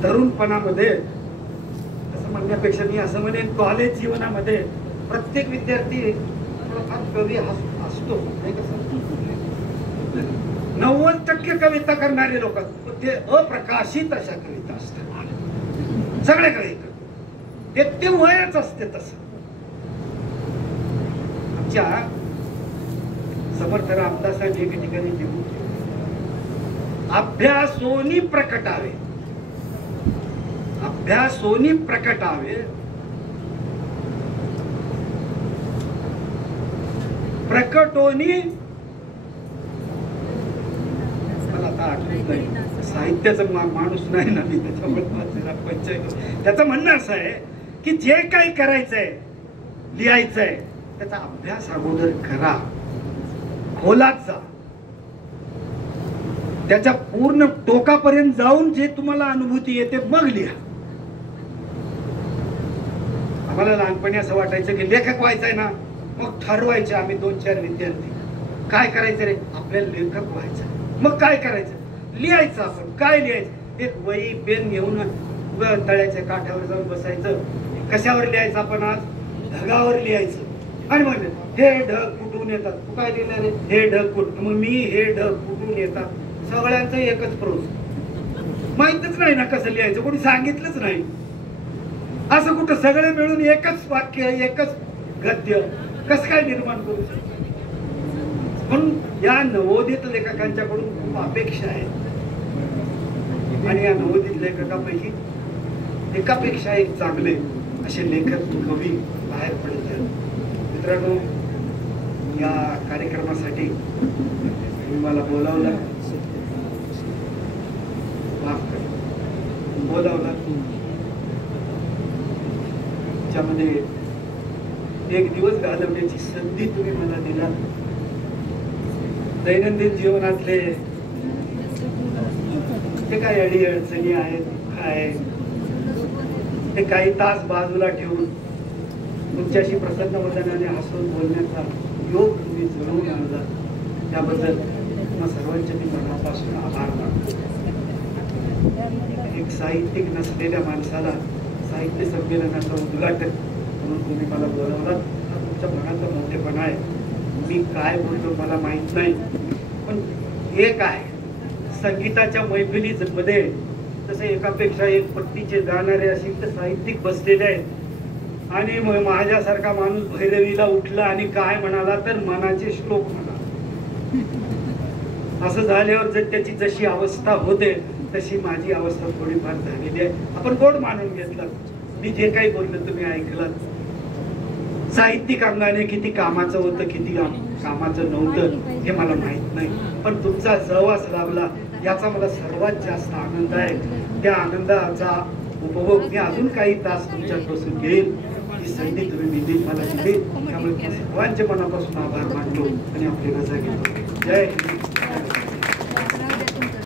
तरुणपणामध्ये असं म्हणण्यापेक्षा मी असं म्हणेन कॉलेज जीवनामध्ये प्रत्येक विद्यार्थी फार कवी असतो. 90% कविता करणारे लोक ते अप्रकाशित अशा कविता असतात. सगळे कवी ते वयच असते तसं. आमच्या समर्थ रामदासांनी एके ठिकाणी लिहून अभ्यासोनी प्रकटावे, अभ्यासोनी प्रकटावे, प्रकटोनी, मला आता आठवत नाही, साहित्याचा माणूस नाही ना मी, त्याच्यामुळे त्याचं म्हणणं असं आहे की जे काही करायचंय, लिहायचंय, त्याचा अभ्यास अगोदर करा, खोलात जा, त्याच्या पूर्ण टोकापर्यंत जाऊन जे तुम्हाला अनुभूती येते मग लिहा. आम्हाला लहानपणी असं वाटायचं की लेखक व्हायचंय ना, मग ठरवायचे आम्ही 2-4 विद्यार्थी, काय करायचं रे, आपल्याला लेखक व्हायचं. मग काय करायचं, लिहायचं. आपण काय लिहायचं, एक वही पेन घेऊन तळ्याच्या काठावर जाऊन बसायचं. कशावर लिहायचं आपण आज, ढगावर लिहायचं. आणि मग हे ढग कुठून येतात, तू काय लिहिणार रे, हे ढग कुठून, मग मी हे ढग कुठून येतात. सगळ्यांचं एकच प्रोज, माहितच नाही ना कसं लिहायचं, कोणी सांगितलंच नाही. असं कुठं सगळे मिळून एकच वाक्य, एकच गद्य कसं काय निर्माण करू शकतो. म्हणून या नवोदित लेखकांच्याकडून खूप अपेक्षा आहेत. आणि या नवोदित लेखकापैकी एकापेक्षा एक चांगले असे लेखक, कवी बाहेर पडत आहेत. मित्रांनो, या कार्यक्रमासाठी तुम्ही मला बोलावलं, माफ करा, बोलावलं. त्यामध्ये एक दिवस घालवण्याची संधी तुम्ही मला दिला. दैनंदिन जीवनातले ते काही अडी अडचणी आहेत, काय ते काही तास बाजूला ठेवून तुमच्याशी प्रसन्न वदनाने हसून बोलण्याचा योग तुम्ही जरूर आणला. त्याबद्दल तुम्हा सर्वांचे मी मनापासून आभार मानतो. एक साहित्यिक नसलेल्या माणसाला साहित्य संमेलनाचं उद्घाटन म्हणून तुम्ही मला बोलावलात. हा तुमच्या मनाचा मोठेपणा आहे. मी काय बोलतो मला माहित नाही, पण एक आहे, संगीताच्या मैफिलीमध्ये तसे एकापेक्षा एक पट्टीचे गाणारे असे साहित्यिक बसलेले आहेत. आणि माझ्यासारखा माणूस भैरवीला उठला आणि काय म्हणाला तर मनाचे श्लोक म्हणा. असं झाल्यावर जर त्याची जशी अवस्था होते तशी माझी अवस्था थोडीफार झालेली आहे. आपण गोड मानून घेतलं, मी जे काही बोललो तुम्ही ऐकलं. साहित्यिक अंगाने किती कामाचं होतं, किती कामाचं नव्हतं हे मला माहित नाही, पण तुमचा सहवास लाभला याचा मला सर्वात जास्त आनंद आहे. त्या आनंदाचा उपभोग मी अजून काही तास तुमच्यापासून घेईल. ही संधी तुम्ही दिली मला दिली, त्यामुळे सर्वांचे मनापासून आभार मानतो आणि आपली रजा घेतो. जय हिंद.